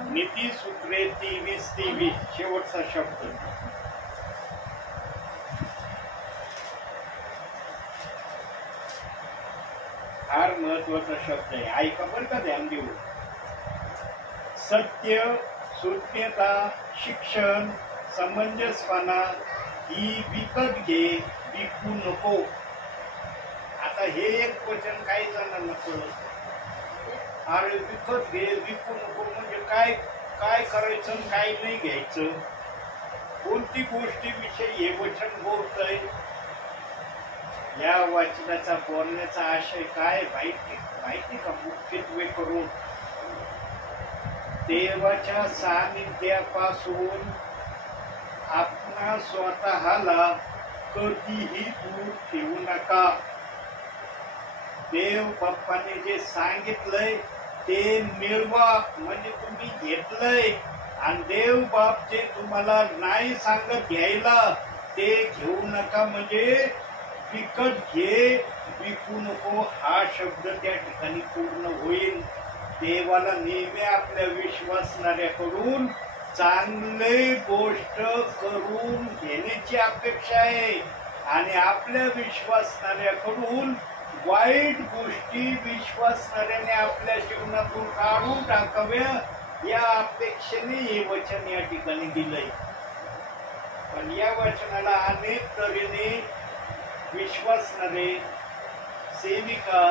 नीतिसूत्रे 23:23 शेवटचा शब्द. फार महत्वाचा शब्द आहे, ऐका बरं का, ध्यान देऊ. सत्य, सूक्ष्मता, शिक्षण, समंजसपणा ही विकत घे, विकू नको. आता हे एक वचन काही जणांना कळत, अरे विकत घे विकू नको म्हणजे काय, काय करायचं काय नाही घ्यायचं, कोणती गोष्टीविषयी हे वचन बोलतंय. या वचनाचा बोलण्याचा आशय काय माहिती का? मुख्यत्वे करून देवाच्या सानिध्यापासून आपणा स्वतःला कधीही दूर ठेवू नका. देव बाप्पाने जे सांगितलंय ते मिळवा, म्हणजे तुम्ही घेतलंय. आणि देव बाप जे तुम्हाला नाही सांगत घ्यायला ते घेऊ नका, म्हणजे विकत घे विकू नको हा शब्द त्या ठिकाणी पूर्ण होईल. देवाला नेहमी आपल्या विश्वासणाऱ्याकडून चांगली गोष्ट करून घेण्याची अपेक्षा आहे आणि आपल्या विश्वासणाऱ्याकडून वाईट गोष्टी विश्वासणाऱ्याने आपल्या जीवनातून काढून टाकाव्या या अपेक्षेने हे वचन या ठिकाणी दिलंय. पण या वचनाला अनेक तऱ्हेने विश्वासणारे सेविका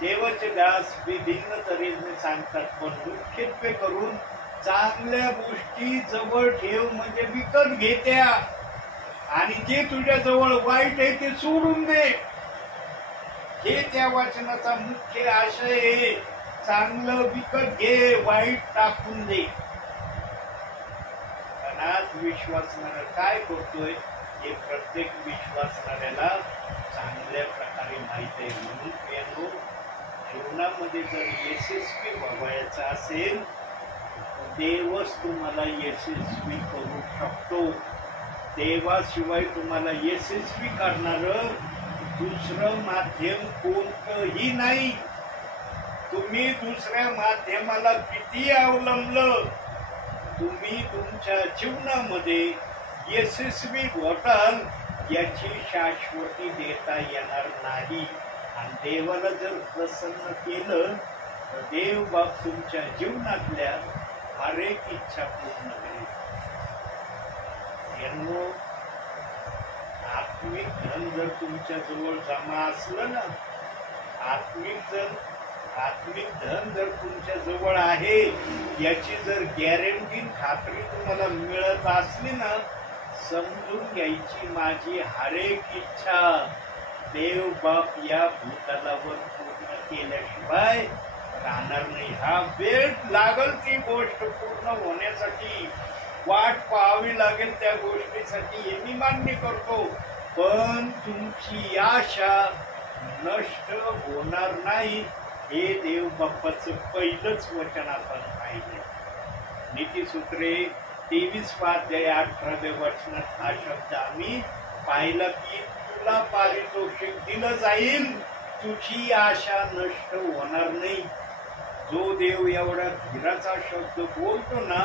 देवाचे दास विभिन्न तऱ्हेने सांगतात. पण मुख्यत्वे करून चांगल्या गोष्टी जवळ ठेव, म्हणजे विकत घे त्या, आणि जे तुझ्या जवळ वाईट आहे ते सोडून दे. हे त्या वचनाचा मुख्य आशय आहे. चांगलं विकत घे, वाईट टाकून दे. पण आज विश्वासणारा काय करतोय हे प्रत्येक विश्वासणाऱ्याला चांगल्या प्रकारे माहित आहे. म्हणून जीवनामध्ये जर यशस्वी व्हायचं असेल देवच तुम्हाला यशस्वी करू शकतो. देवाशिवाय तुम्हाला यशस्वी करणारं दुसरं माध्यम कोणतंही नाही. तुम्ही दुसऱ्या माध्यमाला किती अवलंबलं, तुम्ही तुमच्या जीवनामध्ये यशस्वी होताल याची शाश्वती देता येणार नाही. आणि देवाला जर प्रसन्न केलं तर देव बाप तुमच्या जीवनातल्या हर एक इच्छा पूर्ण करेल. आत्मिक धन जर तुमच्या जवळ जमा असलं ना, आत्मिक धन जर तुमच्या जवळ आहे याची जर गॅरंटी खात्री तुम्हाला मिळत असली ना, समजून घ्यायची माझी हर एक इच्छा देव बाप या भूतलावर पूर्ण केल्याशिवाय राहणार नाही. हा वेळ लागल ती गोष्ट पूर्ण होण्यासाठी, वाट पाहावी लागेल त्या गोष्टीसाठी, हे मी मान्य करतो. पण तुमची आशा नष्ट होणार नाही हे देव बाप्पाचं पहिलंच वचन आपण पाहिजे. नीतिसूत्रे 23:18 वचनात हा शब्द आम्ही पाहिला की तुला पारितोषिक दिलं जाईल, तुझी आशा नष्ट होणार नाही. जो देव एवढा धीराचा शब्द बोलतो ना,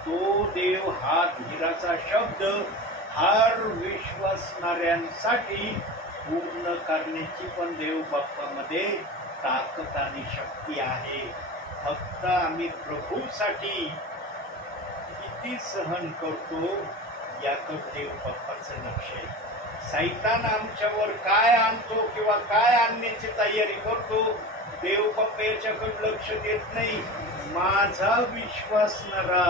तो देव हा धीराचा शब्द हर विश्वासणाऱ्यांसाठी पूर्ण करण्याची पण देव बाप्पामध्ये ताकद आणि शक्ती आहे. फक्त आम्ही प्रभूसाठी किती सहन करतो याकडे देव बाप्पाचं लक्ष आहे. सैतान आमच्यावर काय आणतो किंवा काय आणण्याची तयारी करतो देव बाप्पा याच्याकडे लक्ष देत नाही. माझा विश्वासणारा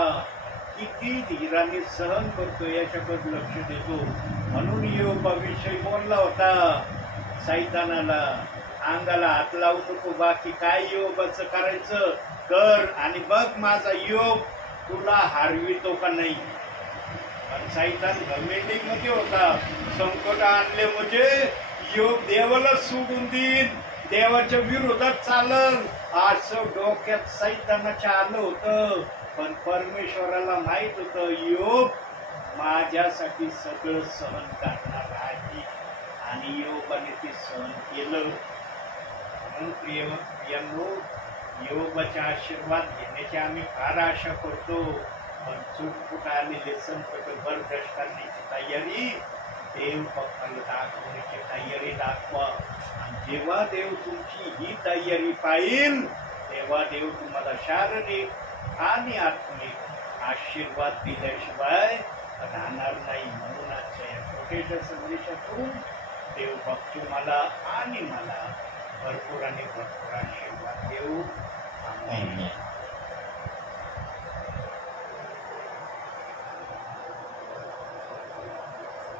किती धीराने सहन करतो याच्याकडे लक्ष देतो. म्हणून योबाविषयी बोलला होता सैतानाला, अंगाला हात लावू नको, बाकी काय योबाचं करायचं कर आणि बघ माझा योग तुला हारवितो का नाही. पण सैतान मध्ये होता. संकट आणले म्हणजे योग देवाला सोडून देईन, देवाच्या विरोधात चालल असं डोक्यात सैतानाच्या आलं होतं. पण परमेश्वराला माहित होतं योग माझ्यासाठी सगळं सहन करणार आहे आणि योगाने ते सहन केलं. म्हणून प्रियांनो, योगाचा आशीर्वाद घेण्याची आम्ही फार आशा करतो. पण चुटपुट आलेले संकट बरदाश्त करण्याची तयारी देव बाप्पाला दाखवण्याची तयारी दाखवा. आणि जेव्हा देव तुमची ही तयारी पाहिल तेव्हा देव तुम्हाला शारीरिक आणि आत्मिक आशीर्वाद दिल्याशिवाय राहणार नाही. म्हणून आजच्या या छोट्याशा संदेशातून देव बाप तुम्हाला आणि मला भरपूर आणि भरपूर आशीर्वाद देऊ. आमेन.